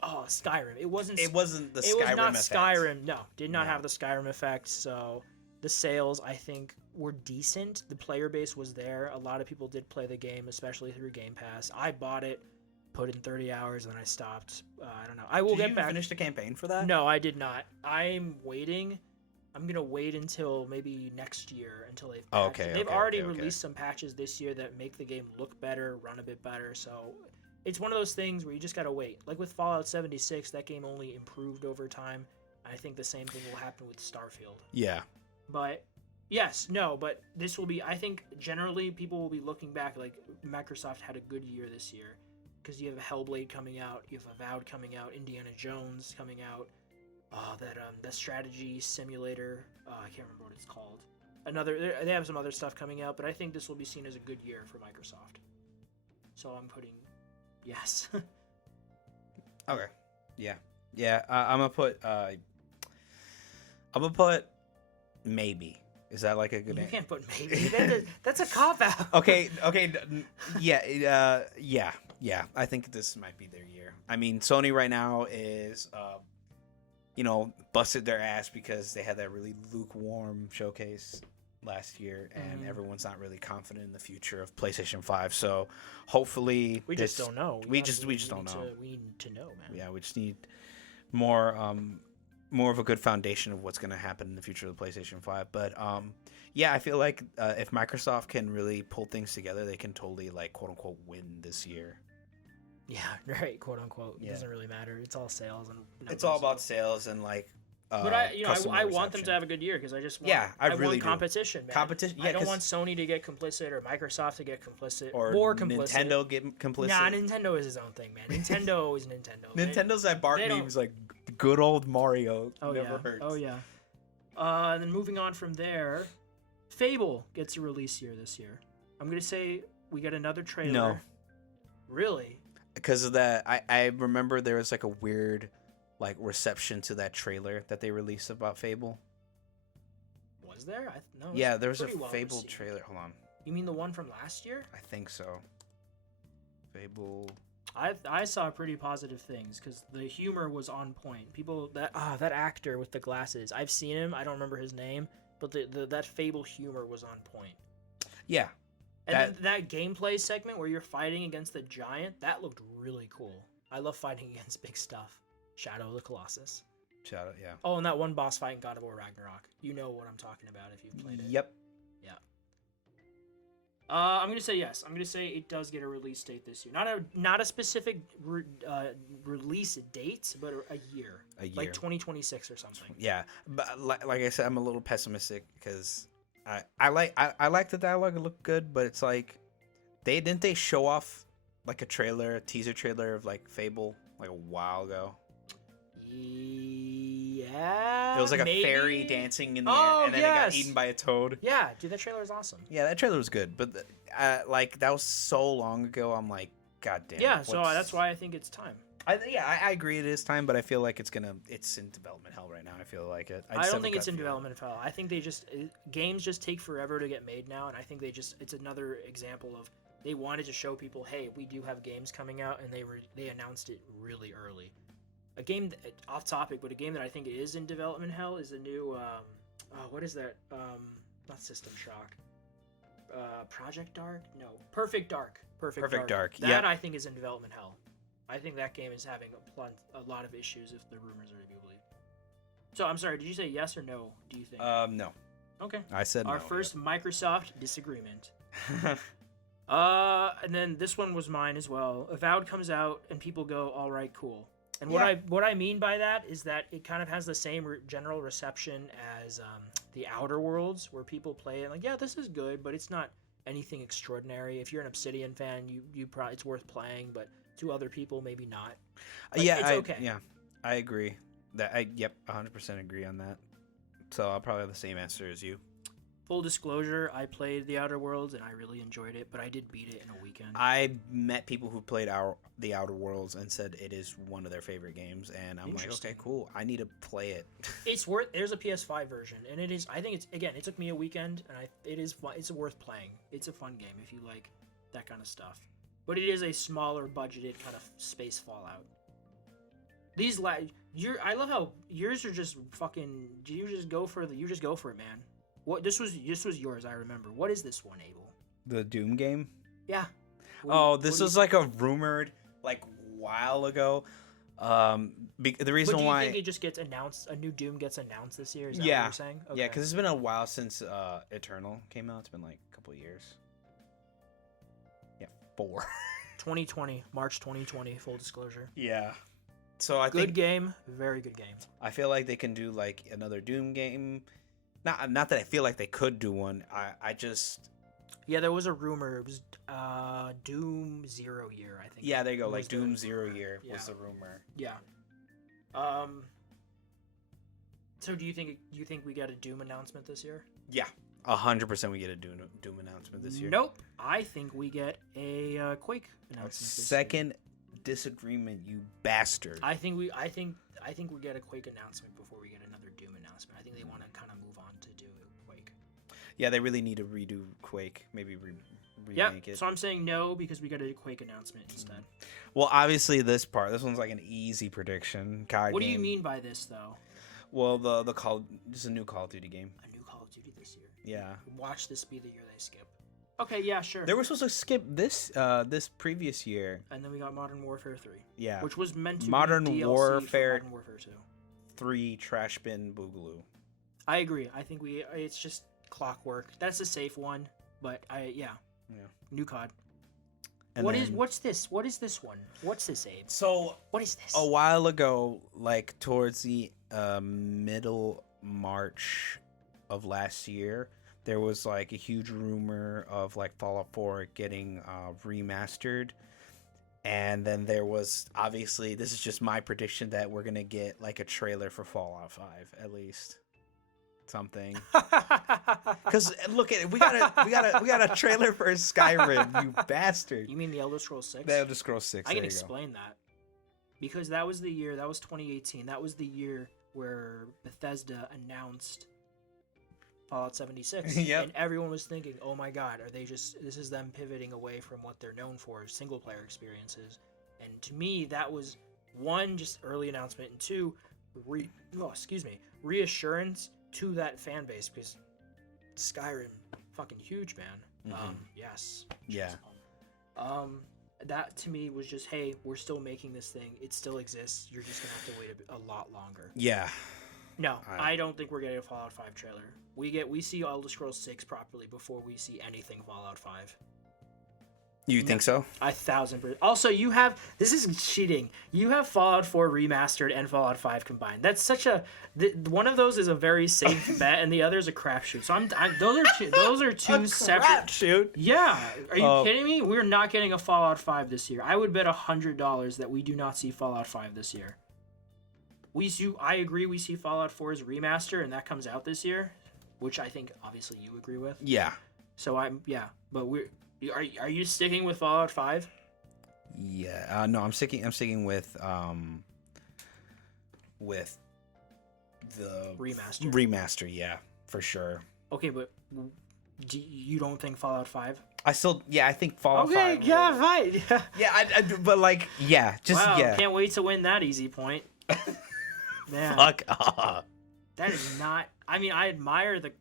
Skyrim. It wasn't the Skyrim effect. It was not Skyrim. No, did not have the Skyrim effect. So the sales, I think, were decent. The player base was there. A lot of people did play the game, especially through Game Pass. I bought it, put in 30 hours, and then I stopped. I don't know. I will get back. Did you finish the campaign for that? No, I did not. I'm waiting. I'm going to wait until maybe next year until they've patched. They've already released some patches this year that make the game look better, run a bit better. So it's one of those things where you just gotta wait. Like with Fallout 76, that game only improved over time. I think the same thing will happen with Starfield. Yeah. But yes, no, but this will be. I think generally people will be looking back like Microsoft had a good year this year because you have Hellblade coming out, you have Avowed coming out, Indiana Jones coming out, that strategy simulator. I can't remember what it's called. They have some other stuff coming out, but I think this will be seen as a good year for Microsoft. So I'm putting yes. Okay. Yeah. Yeah. I'm gonna put maybe. Is that like a good? You can't put maybe. That's a cop out. Okay. Yeah. Yeah. I think this might be their year. I mean, Sony right now is, busted their ass because they had that really lukewarm showcase last year, and everyone's not really confident in the future of PlayStation 5. So hopefully, we just don't know. We just don't know. We need to know, man. Yeah, we just need more of a good foundation of what's going to happen in the future of the PlayStation 5. But yeah, I feel like if Microsoft can really pull things together, they can totally like quote unquote win this year. Yeah, right, quote unquote. Yeah. It doesn't really matter. It's all sales and numbers. It's all about sales and like. But I want them to have a good year because I just want, I really want competition, man. Competition. Yeah, I don't want Sony to get complicit or Microsoft to get complicit or more complicit. Nintendo get complicit. Nah, Nintendo is his own thing, man. Nintendo is Nintendo. Nintendo's that Bart memes like good old Mario. Never hurts. Oh yeah. And then moving on from there, Fable gets a release year this year. I'm gonna say we get another trailer. No. Really? Because of that, I remember there was like a weird like reception to that trailer that they released about Fable. Was there? No. Yeah, there was a well Fable received. trailer. Hold on. You mean the one from last year? I think so. Fable. I saw pretty positive things because the humor was on point. People that actor with the glasses, I've seen him. I don't remember his name, but that Fable humor was on point. Yeah. And then that gameplay segment where you're fighting against the giant, that looked really cool. I love fighting against big stuff. Shadow of the Colossus. Shadow, yeah. Oh, and that one boss fight in God of War Ragnarok. You know what I'm talking about if you've played it. Yep. Yeah. I'm gonna say yes. I'm gonna say it does get a release date this year. Not a specific release date, but a year. A year. Like 2026 or something. Yeah, but like I said, I'm a little pessimistic because I like the dialogue. It looked good, but it's like they show off like a teaser trailer of like Fable like a while ago. Yeah. It was like maybe. a fairy dancing in the air, and then it got eaten by a toad. Yeah, dude, that trailer is awesome. Yeah, that trailer was good, but like that was so long ago. I'm like, god damn. Yeah, so that's why I think it's time. I agree it is time, but I feel like it's in development hell right now. I feel like it. I don't think it's in development hell. I think games just take forever to get made now, and I think it's another example of they wanted to show people, hey, we do have games coming out, and they announced it really early. A game off topic, but a game that I think is in development hell is the new what is that? Not System Shock. Project Dark? No, Perfect Dark. Perfect Dark. That I think is in development hell. I think that game is having a lot of issues if the rumors are to be believed. So I'm sorry, did you say yes or no? Do you think? No. Okay. I said our no, first Microsoft disagreement. And then this one was mine as well. Avowed comes out and people go, "All right, cool." And what I mean by that is that it kind of has the same general reception as the Outer Worlds, where people play it like, yeah, this is good, but it's not anything extraordinary. If you're an Obsidian fan, you probably it's worth playing, but to other people, maybe not. Like, it's okay. Yeah, I agree. 100% agree on that. So I'll probably have the same answer as you. Full disclosure, I played The Outer Worlds and I really enjoyed it, but I did beat it in a weekend. I met people who played The Outer Worlds and said it is one of their favorite games, and I'm like, okay, cool. I need to play it. There's a PS5 version, and it is. I think it took me a weekend, and it is fun. It's worth playing. It's a fun game if you like that kind of stuff. But it is a smaller budgeted kind of space Fallout. I love how yours are just fucking. You just go for it, man. What this was yours, I remember. What is this one, Abel? The Doom game? Yeah. This was like a rumored like while ago. The reason why do you think it just gets announced? A new Doom gets announced this year? Is that what you're saying? Okay. Yeah, because it's been a while since Eternal came out. It's been like a couple of years. Yeah, 4. 2020, March 2020. Full disclosure. Yeah. So I Good think game, very good game. I feel like they can do like another Doom game. Not that I feel like they could do one. I just Yeah, there was a rumor. It was Doom 0 Year, I think. yeah, there you go. Like was the Doom 0 rumor. Year Yeah. was the rumor. Yeah. So do you think we got a Doom announcement this year? Yeah, 100% we get a Doom announcement this year. Nope. I think we get a Quake announcement. This year. Second disagreement, you bastard. I think we get a Quake announcement before we get another Doom announcement. I think they want to kind of move on to do Quake. Yeah, they really need to redo Quake. Maybe Yeah. remake it. So I'm saying no because we got a Quake announcement instead. Well, obviously this one's like an easy prediction. COD What do you game. mean by this though? Well, this is a new Call of Duty game. A new Call of Duty this year. Yeah. Watch this be the year they skip. Okay, yeah, sure. They were supposed to skip this previous year. And then we got Modern Warfare 3. Yeah. Which was meant to Modern be DLC Warfare for Modern Warfare 2. 3 Trash Bin Boogaloo. I agree. I think it's just clockwork. That's a safe one, but yeah. New COD. And What's this? What is this one? What's this, Abe? So What is this? a while ago, like towards the middle March of last year, there was like a huge rumor of like Fallout 4 getting remastered. And then there was, obviously, this is just my prediction that we're gonna get like a trailer for Fallout 5 at least, something. Because look at it, we got a trailer for Skyrim, you bastard. You mean the Elder Scrolls 6? The Elder Scrolls 6. I can there you go. explain that. Because that was the year, that was 2018. That was the year where Bethesda announced Fallout 76. Yep. And everyone was thinking, oh my god, this is them pivoting away from what they're known for, single player experiences. And to me, that was one, just early announcement, and two, reassurance to that fan base, because Skyrim, fucking huge, man. Yes. Yeah. That to me was just, hey, we're still making this thing. It still exists. You're just gonna have to wait a lot longer. Yeah. No, I don't think we're getting a Fallout 5 trailer. We see Elder Scrolls 6 properly before we see anything Fallout 5. You think so? 1,000%. Also, this is cheating. You have Fallout 4 remastered and Fallout 5 combined. That's such one of those is a very safe bet, and the other is a crapshoot. So those are two separate. Crapshoot. Yeah, are you kidding me? We're not getting a Fallout 5 this year. I would bet $100 that we do not see Fallout 5 this year. I agree. We see Fallout 4's remaster, and that comes out this year, which I think obviously you agree with. Yeah. So but are you sticking with Fallout 5? Yeah. No, I'm sticking with the Remaster. Remaster, yeah, for sure. Okay, but you don't think Fallout 5? I think Fallout 5. Okay, yeah, fine. Yeah, but like, yeah, just wow, yeah. Can't wait to win that easy point. Man, Fuck off. that is not. I mean, I admire the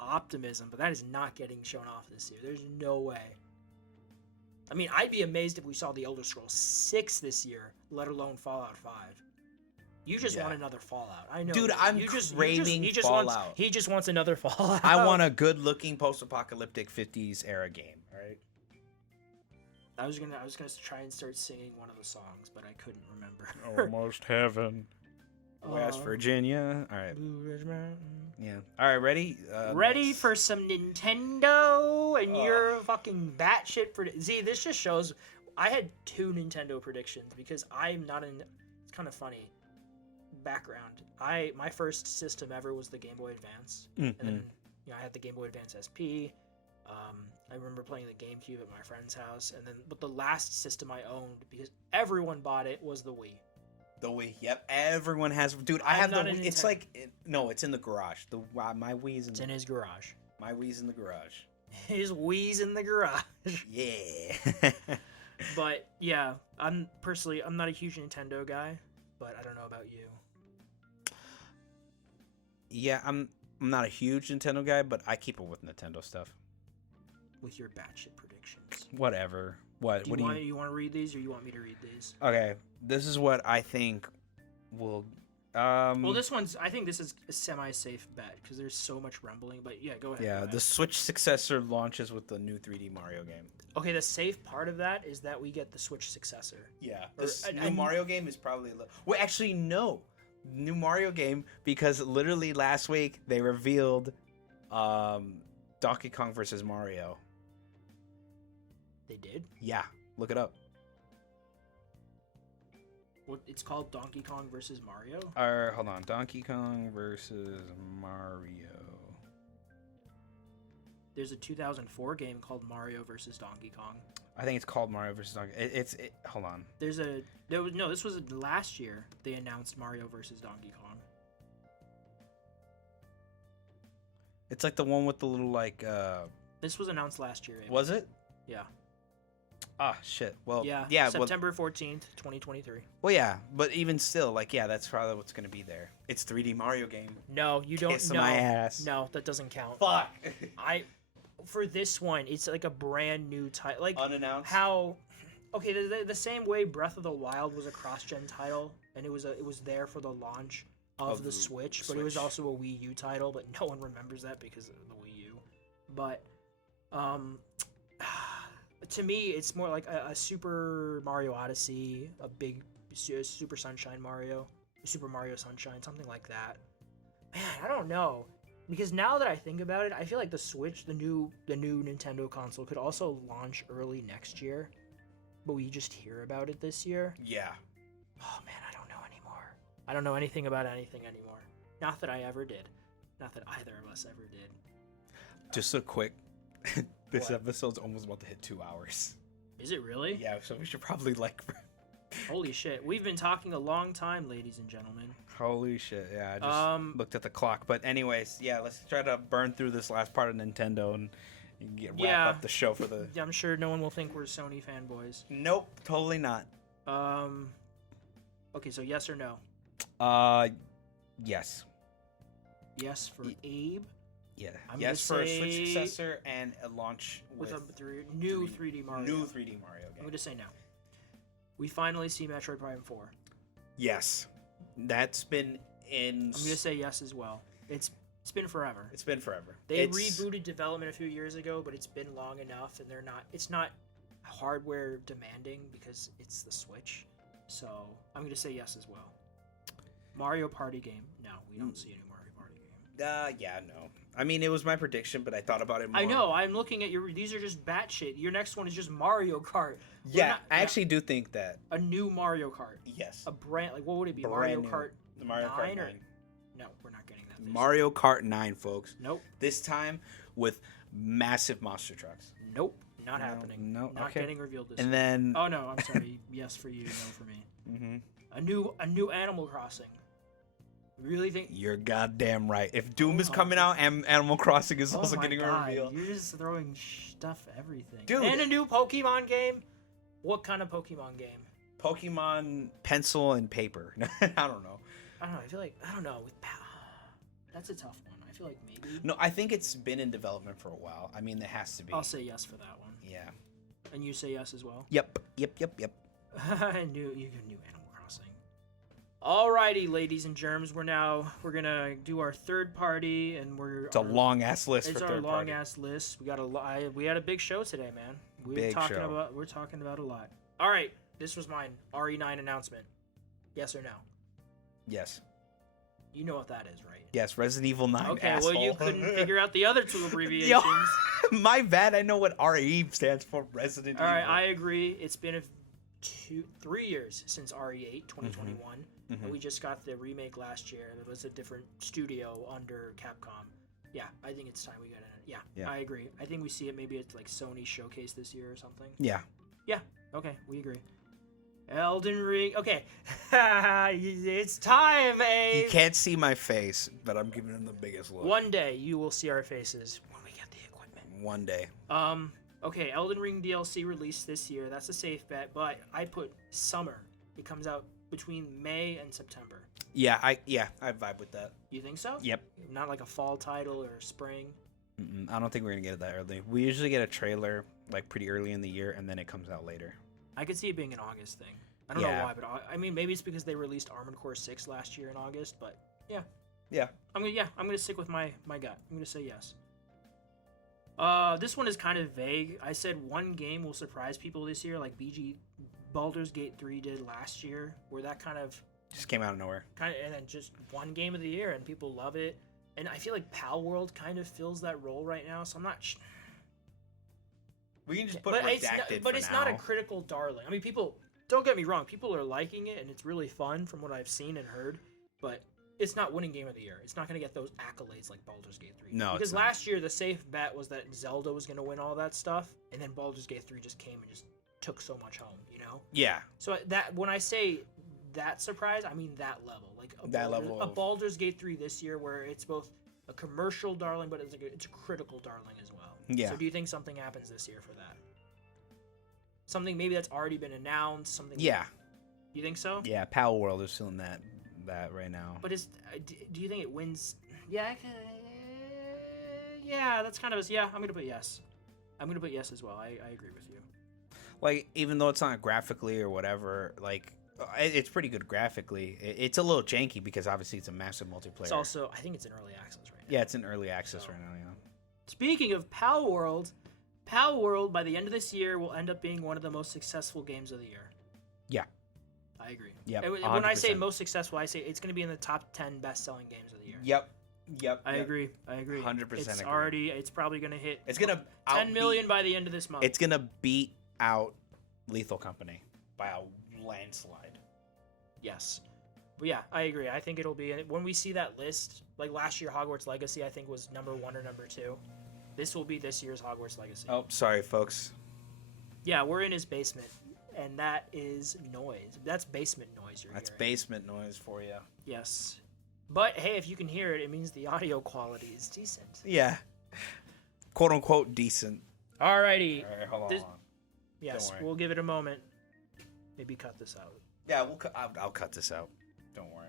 optimism, but that is not getting shown off this year. There's no way. I mean, I'd be amazed if we saw the Elder Scrolls 6 this year, let alone Fallout 5. You just want another Fallout. I know. Dude, I'm craving Fallout. He just wants another Fallout. I want a good-looking post-apocalyptic 50s era game, right? I was gonna try and start singing one of the songs, but I couldn't remember. Almost heaven. West Virginia. All right. Blue Ridge Mountain. Yeah. All right. Ready? Ready for some Nintendo? And you're fucking batshit for. See, this just shows. I had 2 Nintendo predictions because I'm not in. It's kind of funny. Background. My first system ever was the Game Boy Advance, and then I had the Game Boy Advance SP. I remember playing the GameCube at my friend's house, but the last system I owned, because everyone bought it, was the Wii. The Wii. Yep. Everyone has. Dude, I have the Wii. It's like no, it's in the garage. My Wii's in his garage. My Wii's in the garage. His Wii's in the garage. Yeah. But yeah, I'm not a huge Nintendo guy, but I don't know about you. Yeah, I'm not a huge Nintendo guy, but I keep up with Nintendo stuff. With your batshit predictions. Whatever. What? Do you want to read these, or you want me to read these? Okay, this is what I think will Well, I think this is a semi-safe bet because there's so much rumbling. But yeah, go ahead. Yeah, go the ahead. Switch successor launches with the new 3D Mario game. Okay, the safe part of that is that we get the Switch successor. Yeah, Or- this and- new and- Mario game is probably. Well, actually, no, new Mario game because literally last week they revealed Donkey Kong versus Mario. They did. Yeah, look it up. What it's called? Donkey Kong versus Mario. Or hold on, Donkey Kong versus Mario. There's a 2004 game called Mario versus Donkey Kong. I think it's called Mario versus Donkey. Hold on. This was last year. They announced Mario versus Donkey Kong. It's like the one with the little like. This was announced last year. Abe. Was it? Yeah. Ah, shit. Well, Yeah. yeah. September 14th, 2023. Well, yeah. But even still, like, yeah, that's probably what's gonna be there. It's 3D Mario game. No, you don't. Kiss No, my ass. no, that doesn't count. Fuck. For this one, it's like a brand new title. Like Unannounced. how? Okay, the same way Breath of the Wild was a cross-gen title, and it was there for the launch of the Switch, but it was Switch. also a Wii U title, but no one remembers that because of the Wii U. But to me, it's more like a Super Mario Odyssey, a big Super Sunshine Mario, Super Mario Sunshine, something like that. Man, I don't know. Because now that I think about it, I feel like the Switch, the new Nintendo console, could also launch early next year, but we just hear about it this year. Yeah. Oh man, I don't know anymore. I don't know anything about anything anymore. Not that I ever did. Not that either of us ever did. Just a quick. This What? episode's almost about to hit 2 hours. Is it really? Yeah, so we should probably like. Holy shit. We've been talking a long time, ladies and gentlemen. Holy shit! Yeah, I just looked at the clock. But anyways, yeah, let's try to burn through this last part of Nintendo and wrap up the show for the. I'm sure no one will think we're Sony fanboys. Nope, totally not. Okay, so yes or no? Yes. Yes for Abe. Yeah. I'm yes gonna for a Switch say- successor and a launch With with a new 3D Mario. New 3D Mario I'm game. going to say no. We finally see Metroid Prime 4. Yes, that's been in. I'm going to say yes as well. It's been forever. It's been forever. They rebooted development a few years ago, but it's been long enough, and it's not hardware demanding because it's the Switch. So I'm going to say yes as well. Mario Party game? No, we don't see a new Mario Party game. Yeah, no. I mean, it was my prediction, but I thought about it more. I know. I'm looking at these are just batshit. Your next one is just Mario Kart. Yeah, I actually do think that. A new Mario Kart. Yes. A brand, like what would it be? Brand Mario new. Kart. The Mario Kart 9 or- 9. No, we're not getting that. Mario Kart 9, folks. Nope. This time with massive monster trucks. Nope. Not happening. No. Not Okay. getting revealed this. And year. then. Oh no, I'm sorry. Yes for you, no for me. Mhm. A new Animal Crossing. Really think? You're goddamn right. If Doom is Oh. coming out, and Animal Crossing is Oh also my getting God, revealed. You're just throwing stuff, everything. Dude. And a new Pokemon game. What kind of Pokemon game? Pokemon pencil and paper. I don't know. I don't know. I feel like I don't know. That's a tough one. I feel like maybe. No, I think it's been in development for a while. I mean, there has to be. I'll say yes for that one. Yeah. And you say yes as well. Yep. I knew you knew Animal Crossing. Alrighty, ladies and germs, we're gonna do our third party, and It's a long ass list It's for our third long party. ass list. We had a big show today, man. Big show. We're talking about a lot. All right, this was mine. RE9 announcement. Yes or no? Yes. You know what that is, right? Yes. Resident Evil 9. Okay, asshole. well you couldn't figure out the other two abbreviations. Yo, my bad. I know what RE stands for. Resident All right, Evil. I agree. It's been 3 years since RE8 2021, and we just got the remake last year. It was a different studio under Capcom. Yeah, I think it's time we get it. Yeah, I agree. I think we see it maybe at like Sony Showcase this year or something. Yeah. Yeah, okay, we agree. Elden Ring. Okay, it's time, You Abe. can't see my face, but I'm giving him the biggest look. One day you will see our faces when we get the equipment. One day. Okay, Elden Ring DLC released this year. That's a safe bet, but I put summer. It comes out between May and September. Yeah, I vibe with that. You think so? Yep. Not like a fall title or spring. I don't think we're gonna get it that early. We usually get a trailer like pretty early in the year, and then it comes out later. I could see it being an August thing. I don't know Yeah. why, but I mean, maybe it's because they released Armored Core 6 last year in August, but yeah. Yeah. I'm gonna stick with my gut. I'm gonna say yes. This one is kind of vague. I said one game will surprise people this year, like Baldur's Gate 3 did last year, where that kind of Just came out of nowhere. and then just one game of the year and people love it. And I feel like Pal World kind of fills that role right now, so I'm not. We can just put But redacted it's not a critical darling. I mean, people don't get me wrong. People are liking it, and it's really fun from what I've seen and heard. But it's not winning game of the year. It's not going to get those accolades like Baldur's Gate 3. No, because it's not. last year the safe bet was that Zelda was going to win all that stuff, and then Baldur's Gate 3 just came and just took so much home. You know. Yeah. So that when I say that surprise, I mean that level, like a Baldur's Gate 3 this year, where it's both a commercial darling, but it's a critical darling as well. Yeah. So do you think something happens this year for that? Something maybe that's already been announced. Something. Yeah. You think so? Yeah. Pal World is still in that right now. But do you think it wins? Yeah. Yeah, that's kind of yeah. I'm gonna put yes. I'm gonna put yes as well. I agree with you. Like, even though it's not graphically or whatever, like, it's pretty good graphically. It's a little janky because obviously it's a massive multiplayer. It's also, I think it's in early access right now. Yeah, it's in early access right now. Yeah. Speaking of Pal World by the end of this year will end up being one of the most successful games of the year. Yeah. I agree. Yeah. When I say most successful, I say it's going to be in the top 10 best-selling games of the year. Yep. I agree. 100% It's agree. It's probably going to hit. It's gonna 10 million by the end of this month. It's gonna beat out Lethal Company by a landslide. Yes. But yeah, I agree. I think it'll be when we see that list. Like last year, Hogwarts Legacy I think was number 1 or number 2. This will be this year's Hogwarts Legacy. Oh, sorry, folks. Yeah, we're in his basement, and that is noise. That's basement noise. That's hearing. basement noise for you. Yes. But hey, if you can hear it, it means the audio quality is decent. Yeah. Quote unquote decent. Alrighty. All right, hold on. Yes, Don't worry. we'll give it a moment. Maybe cut this out. Yeah, I'll cut this out. Don't worry.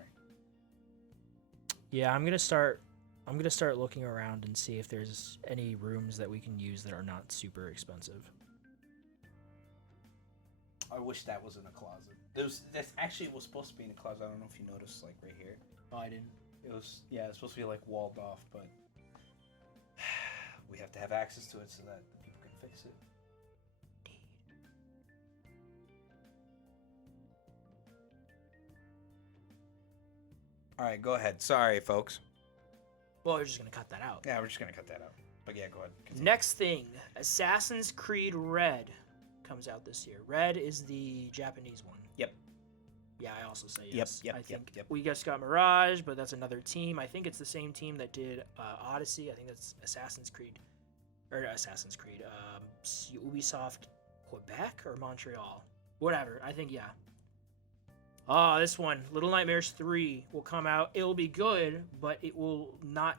Yeah, I'm gonna start looking around and see if there's any rooms that we can use that are not super expensive. I wish that was in a closet. That actually was supposed to be in a closet. I don't know if you noticed, like right here. Oh, I didn't. It's supposed to be like walled off, but we have to have access to it so that the people can fix it. All right, go ahead. Sorry, folks. Well, we're just gonna cut that out. Yeah, we're just gonna cut that out. But yeah, go ahead. Continue. Next thing, Assassin's Creed Red comes out this year. Red is the Japanese one. Yep. Yeah, I also say yes. Yep. I think Yep. we just got Mirage, but that's another team. I think it's the same team that did Odyssey. I think that's Assassin's Creed. Ubisoft Quebec or Montreal. Whatever. I think, yeah. This one, Little Nightmares 3 will come out. It'll be good, but it will not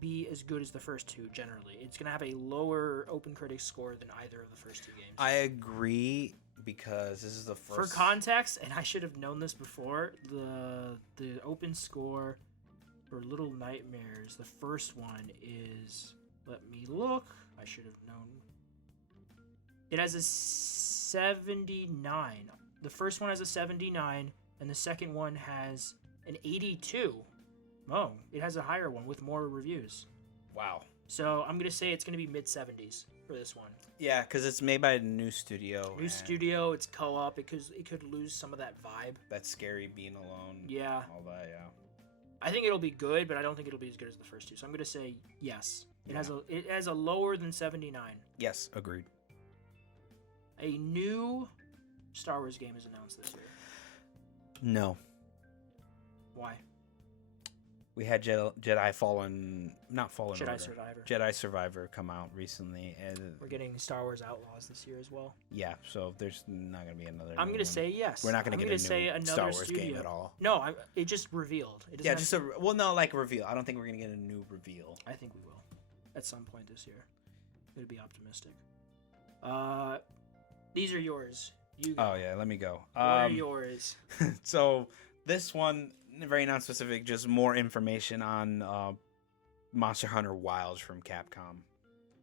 be as good as the first two generally. It's going to have a lower Open Critics score than either of the first two games. I agree because this is the first. For context, and I should have known this before, the open score for Little Nightmares, the first one is, let me look, I should have known. It has a 79. The first one has a 79, and the second one has an 82. Oh, it has a higher one with more reviews. Wow. So I'm going to say it's going to be mid-70s for this one. Yeah, because it's made by a new studio. New studio, it's co-op. It could lose some of that vibe. That's scary being alone. Yeah. All that, yeah. I think it'll be good, but I don't think it'll be as good as the first two. So I'm going to say yes. It has a lower than 79. Yes, agreed. A new Star Wars game is announced this year. No. Why? We had Jedi Survivor. Jedi Survivor come out recently, and We're getting Star Wars Outlaws this year as well. yeah, so there's not gonna be another. I'm gonna say yes. We're not gonna get a new Star Wars studio. game at all. No, it just revealed. It Yeah, just like a reveal. I don't think we're gonna get a new reveal. I think we will at some point this year. It'll be optimistic. These are yours. You go. Oh yeah, let me go. What are yours? So this one, very non-specific, just more information on Monster Hunter Wilds from Capcom.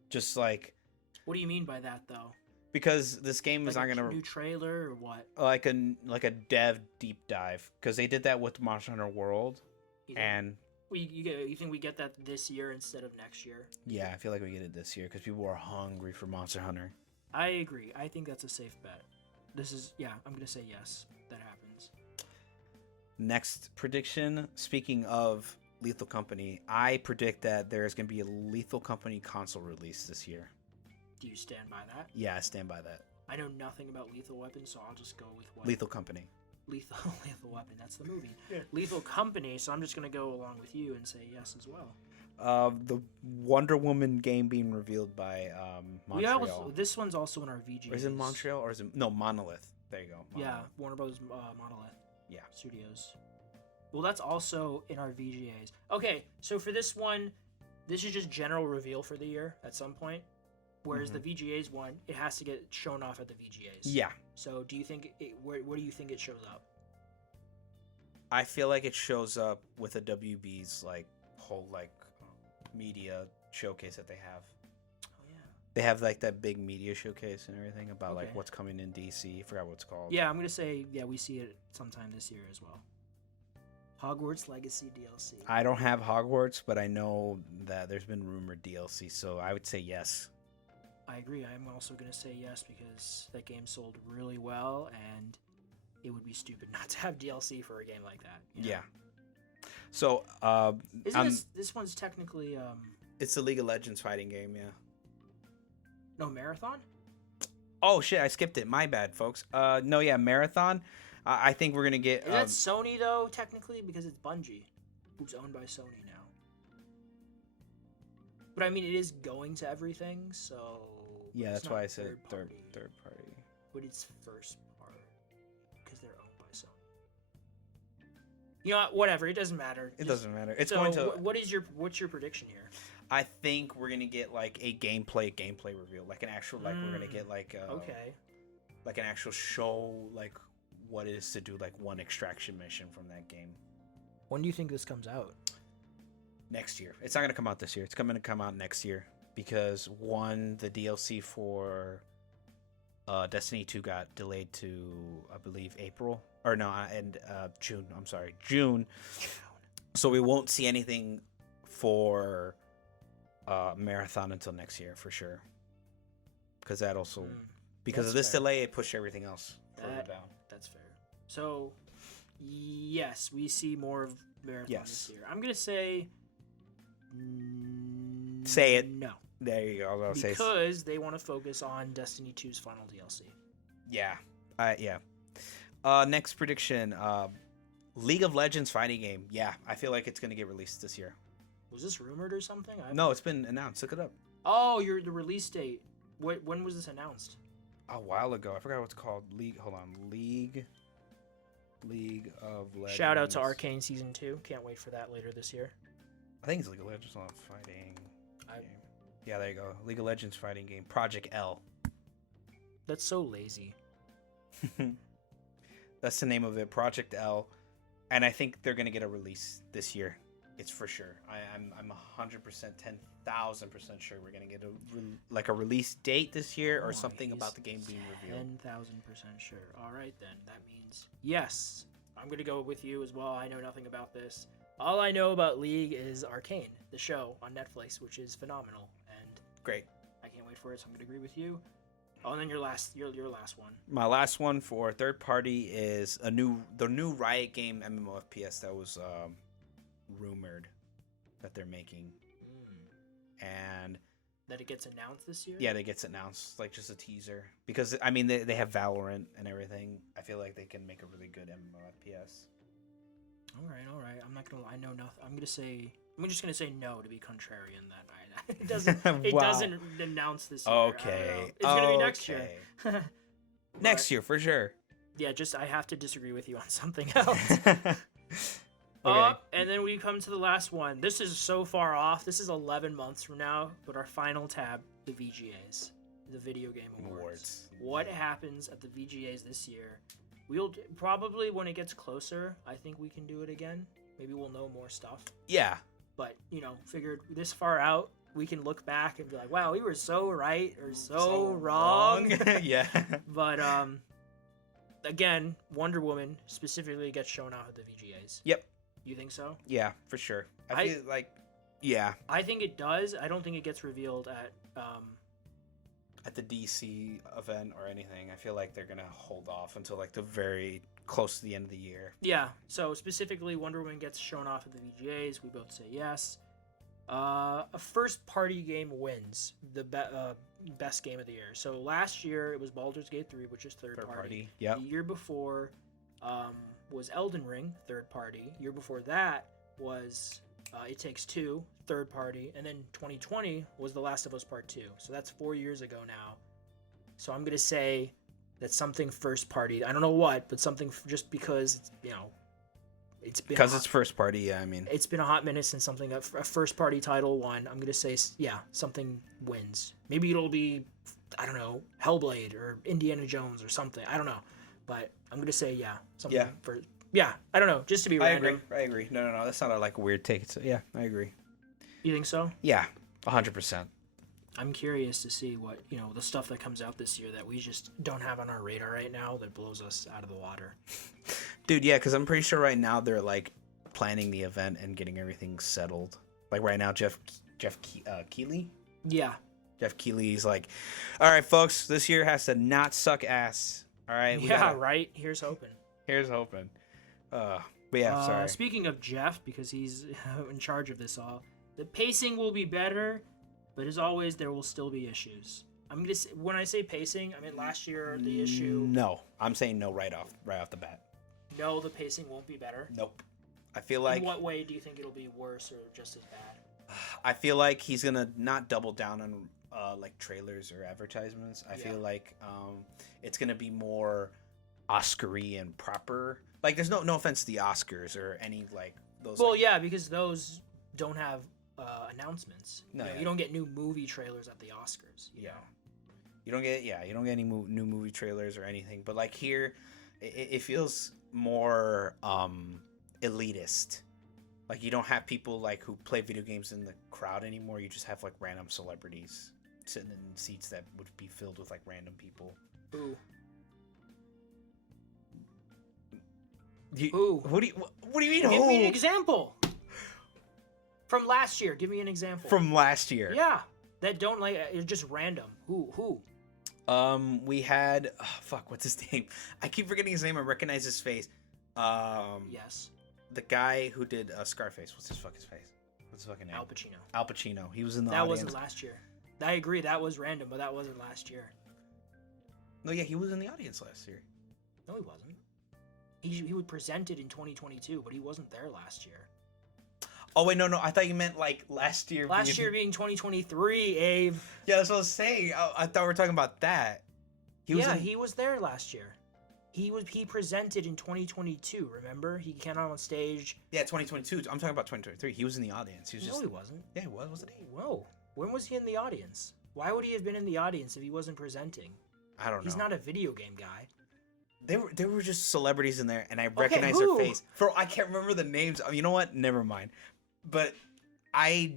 Just like, What do you mean by that, though? because this game is Like not a gonna new trailer or what? like a dev deep dive, because they did that with Monster Hunter World, You think, and you think we get that this year instead of next year? yeah, I feel like we get it this year because people are hungry for Monster Hunter. I agree. I think that's a safe bet. I'm gonna say yes. That happens. Next prediction. Speaking of Lethal Company, I predict that there is going to be a Lethal Company console release this year. Do you stand by that? Yeah, I stand by that. I know nothing about Lethal Weapon, so I'll just go with what Lethal Company. Lethal Weapon. That's the movie. Yeah. Lethal Company. So I'm just gonna go along with you and say yes as well. The Wonder Woman game being revealed by Montreal. This one's also in our VGs. Or is it Montreal or is it Monolith? There you go. Yeah, Monolith. Warner Bros. Monolith. Yeah. Studios. Well, that's also in our VGAs. Okay, so for this one, this is just general reveal for the year at some point. Whereas the VGAs one, it has to get shown off at the VGAs. Yeah. So do you think where do you think it shows up? I feel like it shows up with a WB's whole media showcase that they have. Oh yeah. They have that big media showcase and everything about Okay. what's coming in DC. I forgot what it's called. Yeah, I'm gonna say we see it sometime this year as well. Hogwarts Legacy DLC. I don't have Hogwarts, but I know that there's been rumored DLC, so I would say yes. I agree. I'm also gonna say yes because that game sold really well, and it would be stupid not to have DLC for a game like that. you know? Yeah. So, Isn't this one's technically it's the League of Legends fighting game, yeah. no Marathon? Oh shit, I skipped it. My bad, folks. No, yeah, Marathon. I think we're gonna get. Is that Sony though? Technically, because it's Bungie, who's owned by Sony now. But I mean, it is going to everything, so. Yeah, it's that's not why I said third party, party. But it's first part because they're owned by Sony. You know what? Whatever. It doesn't matter. It doesn't matter. It's so going to. What's your prediction here? I think we're gonna get a gameplay reveal, an actual we're gonna get Okay. an actual show what it is to do one extraction mission from that game. When do you think this comes out? Next year. It's not gonna come out this year. It's going to come out next year because the DLC for Destiny 2 got delayed to I believe April or no, and June. I'm sorry, June. So we won't see anything for Marathon until next year for sure. Because that also because of this delay, it pushed everything else further down. That's fair. So, yes, we see more of Marathon this year. I'm gonna say. Say it. No. There you go. Because they want to focus on Destiny 2's final DLC. Yeah. Yeah. Next prediction. League of Legends fighting game. Yeah, I feel like it's gonna get released this year. Was this rumored or something? No, it's been announced. Look it up. Oh, the release date. When was this announced? A while ago. I forgot what it's called. Hold on. League of Legends. Shout out to Arcane Season 2. Can't wait for that later this year. I think it's League of Legends on fighting game. Yeah, there you go. League of Legends fighting game. Project L. That's so lazy. That's the name of it. Project L. And I think they're going to get a release this year. It's for sure. I'm 100%, 10,000% sure we're going to get a release date this year or something about the game being revealed. 10,000% sure. All right, then. That means yes. I'm going to go with you as well. I know nothing about this. All I know about League is Arcane, the show on Netflix, which is phenomenal. And great. I can't wait for it, so I'm going to agree with you. Oh, and then your last one. My last one for third party is the new Riot game MMO FPS that was rumored that they're making, and that it gets announced this year. Yeah, it gets announced just a teaser because I mean they have Valorant and everything. I feel like they can make a really good MMO FPS. All right. I'm not gonna. I know nothing. I'm just gonna say no to be contrarian. That it doesn't. It doesn't announce this year. Okay. It's gonna be next year. Next year for sure. Yeah, I have to disagree with you on something else. Okay. And then we come to the last one. This is so far off. This is 11 months from now, but our final tab, the VGAs, the Video Game Awards. What happens at the VGAs this year? We'll probably, when it gets closer, I think we can do it again. Maybe we'll know more stuff. Yeah. But, figured this far out, we can look back and be like, wow, we were so right or so wrong. Yeah. But again, Wonder Woman specifically gets shown off at the VGAs. Yep. You think so? Yeah, for sure. I feel like, yeah. I think it does. I don't think it gets revealed at the DC event or anything. I feel like they're gonna hold off until like the very close to the end of the year. Yeah. So specifically, Wonder Woman gets shown off at the VGAs. We both say yes. A first-party game wins the best game of the year. So last year it was Baldur's Gate 3, which is third party. Yep. The year before was Elden Ring, third party. Year before that was It Takes Two, third party. And then 2020 was The Last of Us Part 2. So that's 4 years ago now. So I'm going to say that something first party. I don't know what, but something just because, it's been because it's first party. Yeah, I mean, it's been a hot minute since something a first party title won. I'm gonna say something wins. Maybe it'll be, I don't know, Hellblade or Indiana Jones or something. I don't know, but I'm gonna say something. I don't know, just to be random. I agree. No, that's not a weird take. I agree. You think so? Yeah, 100%. I'm curious to see what the stuff that comes out this year that we just don't have on our radar right now that blows us out of the water. Dude, yeah, because I'm pretty sure right now they're planning the event and getting everything settled. Like right now, Jeff Keighley. Yeah. Jeff Keighley's like, all right, folks, this year has to not suck ass. All right. Right. Here's hoping. But yeah, sorry. Speaking of Jeff, because he's in charge of this all, the pacing will be better, but as always, there will still be issues. I'm gonna say, when I say pacing, I mean last year the issue. No, I'm saying no right off the bat. No, the pacing won't be better. Nope. I feel like. In what way do you think it'll be worse or just as bad? I feel like he's gonna not double down on trailers or advertisements. I feel like it's gonna be more Oscar-y and proper. Like, there's no offense to the Oscars or any those. Well, because those don't have announcements. No, you don't get new movie trailers at the Oscars. You know? You don't get any new movie trailers or anything. But here, it feels more elitist. Like, you don't have people who play video games in the crowd anymore. You just have random celebrities sitting in seats that would be filled with random people. Ooh. What do you mean? Give me an example from last year. Give me an example from last year. Yeah, that don't it's just random. Who? We had what's his name? I keep forgetting his name. I recognize his face. Yes. The guy who did Scarface. What's his fucking face? What's his fucking name? Al Pacino. He was in the That audience. wasn't last year. I agree. That was random, but that wasn't last year. No, yeah, he was in the audience last year. No, he wasn't. He would present it in 2022, but he wasn't there last year. Oh wait, no, I thought you meant last year. Last year being 2023, Abe. Yeah, that's what I was saying. I thought we were talking about that. He was there last year. He presented in 2022. Remember, he came out on stage. Yeah, 2022. I'm talking about 2023. He was in the audience. No, he wasn't. Yeah, he was, wasn't he? Whoa. When was he in the audience? Why would he have been in the audience if he wasn't presenting? I don't know. He's not a video game guy. There were just celebrities in there, and I recognize their face. I can't remember the names. You know what? Never mind. But I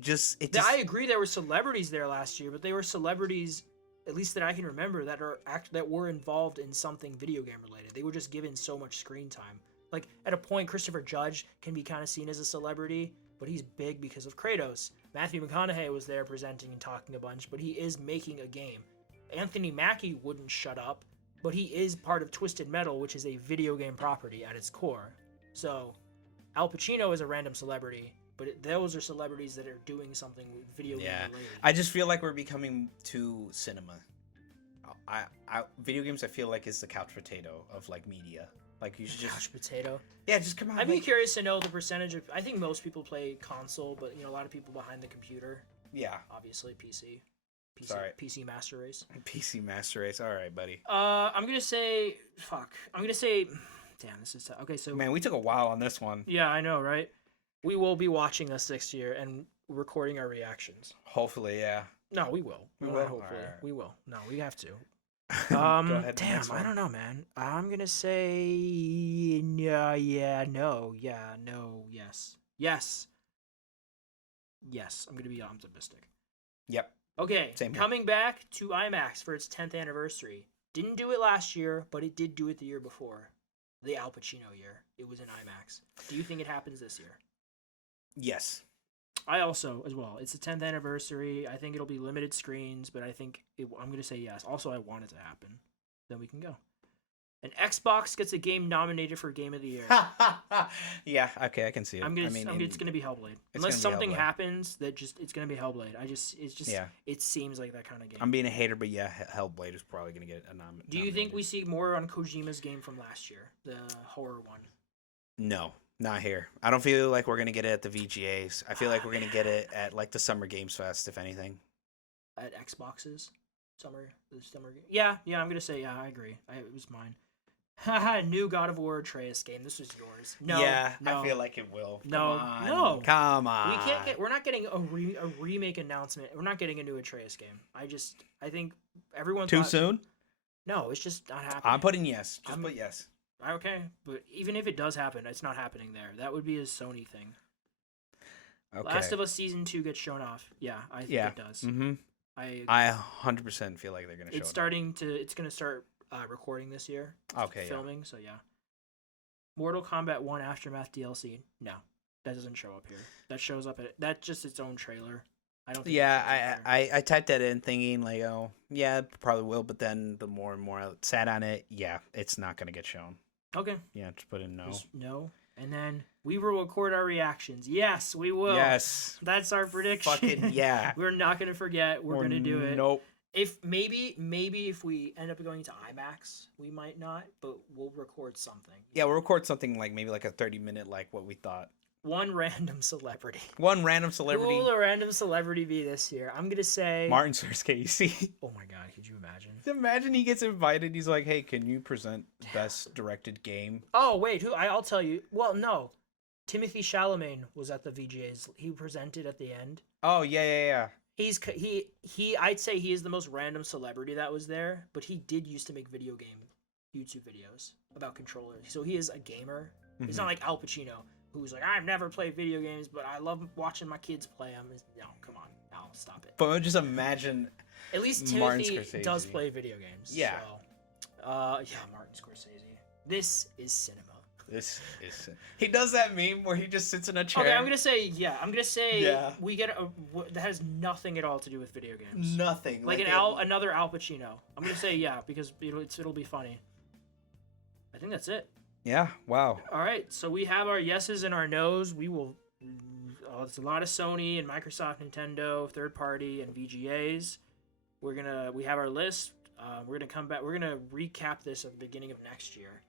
agree there were celebrities there last year, but they were celebrities, at least that I can remember, that were involved in something video game related. They were just given so much screen time. Like, at a point, Christopher Judge can be kind of seen as a celebrity, but he's big because of Kratos. Matthew McConaughey was there presenting and talking a bunch, but he is making a game. Anthony Mackie wouldn't shut up, but he is part of Twisted Metal, which is a video game property at its core. So, Al Pacino is a random celebrity, but those are celebrities that are doing something video game related. I just feel like we're becoming too cinema. Video games, I feel like, is the couch potato of media. You should just couch potato. Yeah, just come on. I'd be curious to know the percentage of. I think most people play console, but a lot of people behind the computer. Yeah. Obviously, PC. Sorry. PC Master Race. PC Master Race. All right, buddy. I'm gonna say. Damn, this is tough. Okay, so. Man, we took a while on this one. Yeah, I know, right? We will be watching this next year and recording our reactions. Hopefully, yeah. No, we will. We will. Hopefully, right. We will. No, we have to. Go ahead. Damn, I don't know, man. I'm gonna say yes. I'm gonna be optimistic. Yep. Okay, Same here. coming back to IMAX for its 10th anniversary. Didn't do it last year, but it did do it the year before. The Al Pacino year. It was in IMAX. Do you think it happens this year? Yes. I also, as well. It's the 10th anniversary. I think it'll be limited screens, but I'm going to say yes. Also, I want it to happen. Then we can go. And Xbox gets a game nominated for Game of the Year. Yeah, okay, I can see it. It's gonna be Hellblade. Unless something happens that it's gonna be Hellblade. It seems like that kind of game. I'm being a hater, but yeah, Hellblade is probably gonna get a nom. Do you think we see more on Kojima's game from last year, the horror one? No, not here. I don't feel like we're gonna get it at the VGAs. I feel like we're gonna get it at like the Summer Games Fest, if anything. At Xbox's summer game. Yeah, I'm gonna say yeah. I agree. It was mine. Haha, new God of War Atreus game. This was yours. No. Yeah, no. I feel like it will. No. Come on. We're not getting a remake announcement. We're not getting a new Atreus game. I think everyone Too soon? No, it's just not happening. I'm putting yes. Put yes. Okay, but even if it does happen, it's not happening there. That would be a Sony thing. Okay. Last of Us Season 2 gets shown off. Yeah, I think it does. Mm-hmm. I 100% feel like they're going to show it. It's going to start recording this year. Okay, filming. Yeah. So yeah. Mortal Kombat 1 Aftermath DLC. No, that doesn't show up here. That shows up that's just its own trailer. I don't think. Yeah, I typed that in thinking like, oh yeah, it probably will. But then the more and more I sat on it, yeah, it's not gonna get shown. Okay. Yeah, just put in no. No, and then we will record our reactions. Yes, we will. Yes, that's our prediction. Fucking yeah. We're not gonna forget. We're gonna do it. Nope. If maybe if we end up going to IMAX, we might not, but we'll record something. Yeah, we'll record something like maybe like a 30-minute, like what we thought. One random celebrity. Who will a random celebrity be this year? I'm gonna say Martin Scorsese. Oh my god, could you imagine? Imagine he gets invited. He's like, "Hey, can you present best directed game?" Oh wait, who? I'll tell you. Well, no, Timothy Chalamet was at the VGAs. He presented at the end. Oh yeah. I'd say he is the most random celebrity that was there, but he did used to make video game YouTube videos about controllers. So he is a gamer. Mm-hmm. He's not like Al Pacino, who's like, I've never played video games, but I love watching my kids play them. No, come on. No, stop it. But just imagine. At least Timothy does play video games. Yeah. So, Martin Scorsese. This is cinema. He does that meme where he just sits in a chair. Okay, I'm gonna say we get that has nothing at all to do with video games. Nothing. Like another Al Pacino. I'm gonna say yeah because it'll be funny. I think that's it. Yeah. Wow. All right. So we have our yeses and our nos. We will. It's a lot of Sony and Microsoft, Nintendo, third party, and VGAs. We have our list. We're gonna come back. We're gonna recap this at the beginning of next year.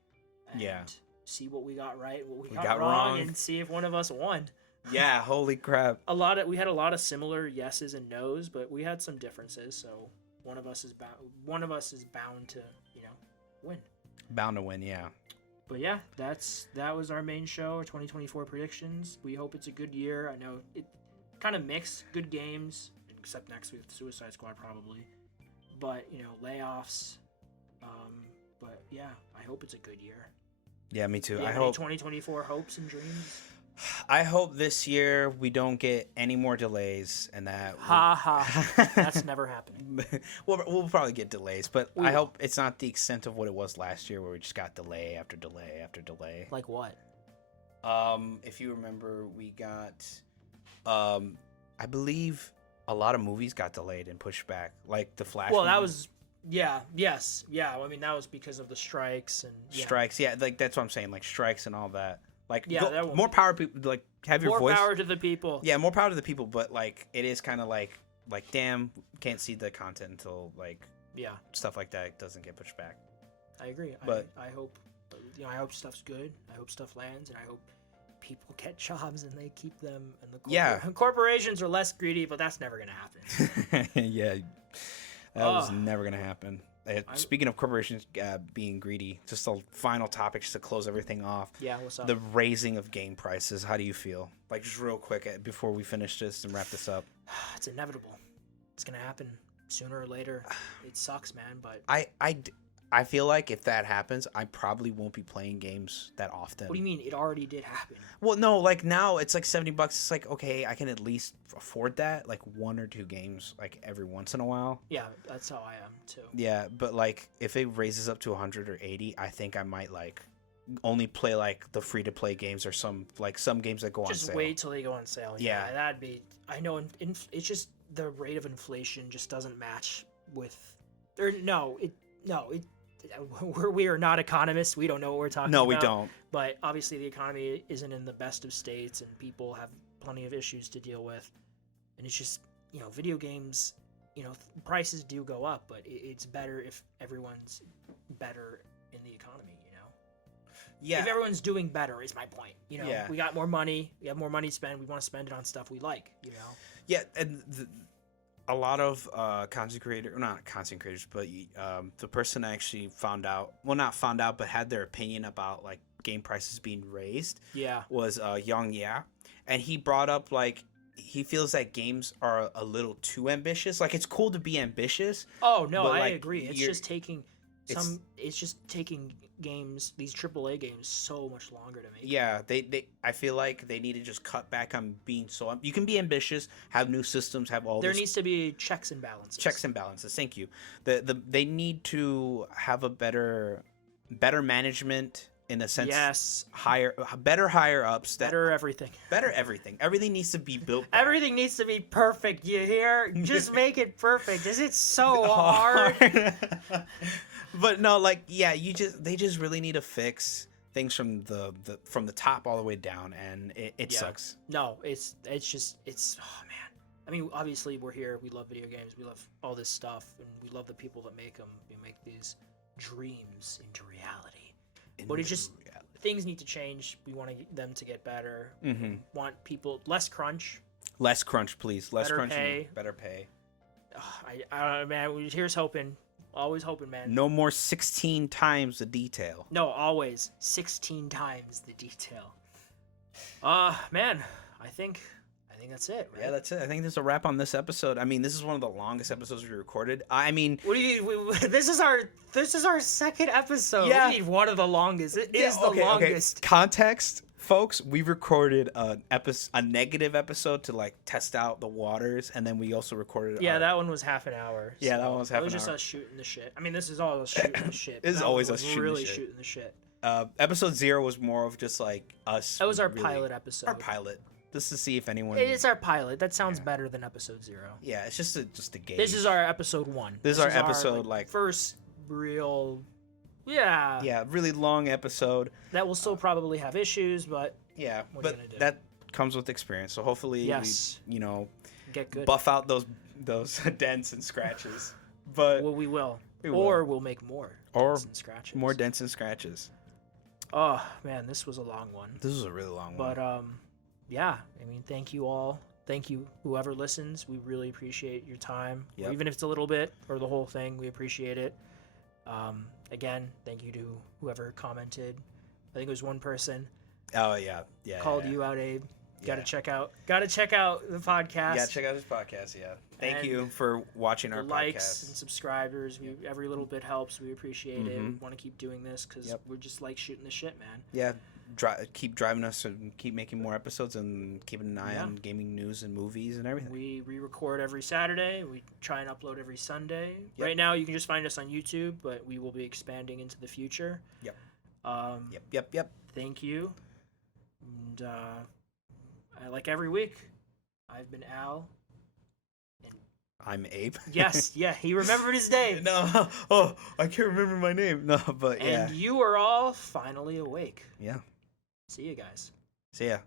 And see what we got right, what we got wrong, and see if one of us won. Yeah, holy crap! We had a lot of similar yeses and nos, but we had some differences. So one of us is bound to win. Bound to win, yeah. But yeah, that was our main show, our 2024 predictions. We hope it's a good year. I know it kind of mixed, good games, except next week with Suicide Squad probably. But layoffs. But yeah, I hope it's a good year. Yeah, me too. I hope 2024 hopes and dreams. I hope this year we don't get any more delays and that. That's never happening. We'll probably get delays, but I hope it's not the extent of what it was last year, where we just got delay after delay after delay. Like what? If you remember, we got, I believe a lot of movies got delayed and pushed back, like the Flash. Well, that was. Yeah. Yes. Yeah. I mean, that was because of the strikes and strikes. Yeah, like that's what I'm saying. Like strikes and all that. Like more be... power. People like have your voice. More power to the people. Yeah, more power to the people. But like, it is kind of like damn, can't see the content until stuff like that doesn't get pushed back. I agree. But I hope I hope stuff's good. I hope stuff lands, and I hope people get jobs and they keep them. And corporations are less greedy, but that's never gonna happen. Yeah. That was never going to happen. Speaking of corporations being greedy, just a final topic just to close everything off. Yeah, what's up? The raising of game prices. How do you feel? Like, just real quick before we finish this and wrap this up. It's inevitable. It's going to happen sooner or later. It sucks, man, but... I feel like if that happens, I probably won't be playing games that often. What do you mean? It already did happen. Well, no, like now it's like $70. It's like, okay, I can at least afford that, like 1 or 2 games, like every once in a while. Yeah, that's how I am too. Yeah, but like if it raises up to 100 or 80, I think I might like only play like the free to play games or some games that go on Just sale. wait till they go on sale. Yeah. That'd be. I know. It's just the rate of inflation just doesn't match with. Or no, it. We are not economists. We don't know what we're talking about. No, we don't. But obviously, the economy isn't in the best of states, and people have plenty of issues to deal with. And it's just, video games, prices do go up, but it's better if everyone's better in the economy, Yeah. If everyone's doing better, is my point. Yeah. We got more money. We have more money to spend. We want to spend it on stuff we like, Yeah, and a lot of content creators, but the person I actually not found out, but had their opinion about like game prices being raised. Yeah. Was Young Ya, and he brought up like he feels that games are a little too ambitious. Like it's cool to be ambitious. Oh no, but, I like, agree. It's you're- just taking it's just taking games, these AAA games, so much longer to make. Yeah, they I feel like they need to just cut back on being so. You can be ambitious, have new systems, have all There this needs to be checks and balances. checks and balances. Thank you. They need to have a better management in a sense. Yes. Better higher ups. Better everything. Better everything. Everything needs to be built. Back. Everything needs to be perfect. You hear? Just make it perfect. Is it so hard? But no, like they just really need to fix things from the top all the way down, and it sucks. No, it's oh man. I mean, obviously we're here. We love video games. We love all this stuff, and we love the people that make them. We make these dreams into reality. But it's just things need to change. We want them to get better. Mm-hmm. Want people less crunch. Less crunch, please. Less Better crunch. pay. Better pay. Man, here's hoping. Always hoping, man. No more 16 times the detail. No, always 16 times the detail. Man, I think that's it. Right? Yeah, that's it. I think there's a wrap on this episode. I mean, this is one of the longest episodes we recorded. I mean, what do you? This is our second episode. Yeah. We need one of the longest. It is the longest. Okay. Context, folks. We recorded a negative episode to like test out the waters, and then we also recorded. Yeah, that one was half an hour. Yeah, that one was half an hour. It was just us shooting the shit. I mean, this is all us shooting the shit. This is That always one us was shooting the really shit. shooting the shit. Episode 0 was more of just like us. That was our really- pilot episode. Our pilot, just to see if anyone. It's our pilot. That sounds better than episode 0. Yeah, it's just a gauge. This is our episode 1. This is our episode, like- first real. Yeah. Yeah, really long episode. That will still probably have issues, but Yeah, What are you but gonna do? that comes with experience. So hopefully, Yes. we, get good. buff out those dents and scratches. But Well, we will. We Or will. we'll make more. Or dents and scratches. more dents and scratches. Oh man, this was a long one. This is a really long one. But yeah. I mean, thank you all. Thank you, whoever listens. We really appreciate your time. Yep. Even if it's a little bit or the whole thing, we appreciate it. Again, thank you to whoever commented. I think it was one person Oh yeah, yeah. called yeah. you out, Abe. Got to Yeah. check out the podcast. Yeah, check out his podcast. Yeah, thank And you for watching the our likes podcast. and subscribers. Every little bit helps. We appreciate it. We Mhm. want to keep doing this because Yep. we're just like shooting the shit, man. Yeah, keep driving us and keep making more episodes and keeping an eye Yeah. on gaming news and movies and everything. We re-record every Saturday. We try and upload every Sunday. Yep. Right now, you can just find us on YouTube, but we will be expanding into the future. Yep. Yep. Thank you. And like every week, I've been Al. I'm Abe. Yes, yeah, he remembered his name. No, oh, I can't remember my name. No, but yeah, And you are all finally awake. yeah. See you guys. See ya.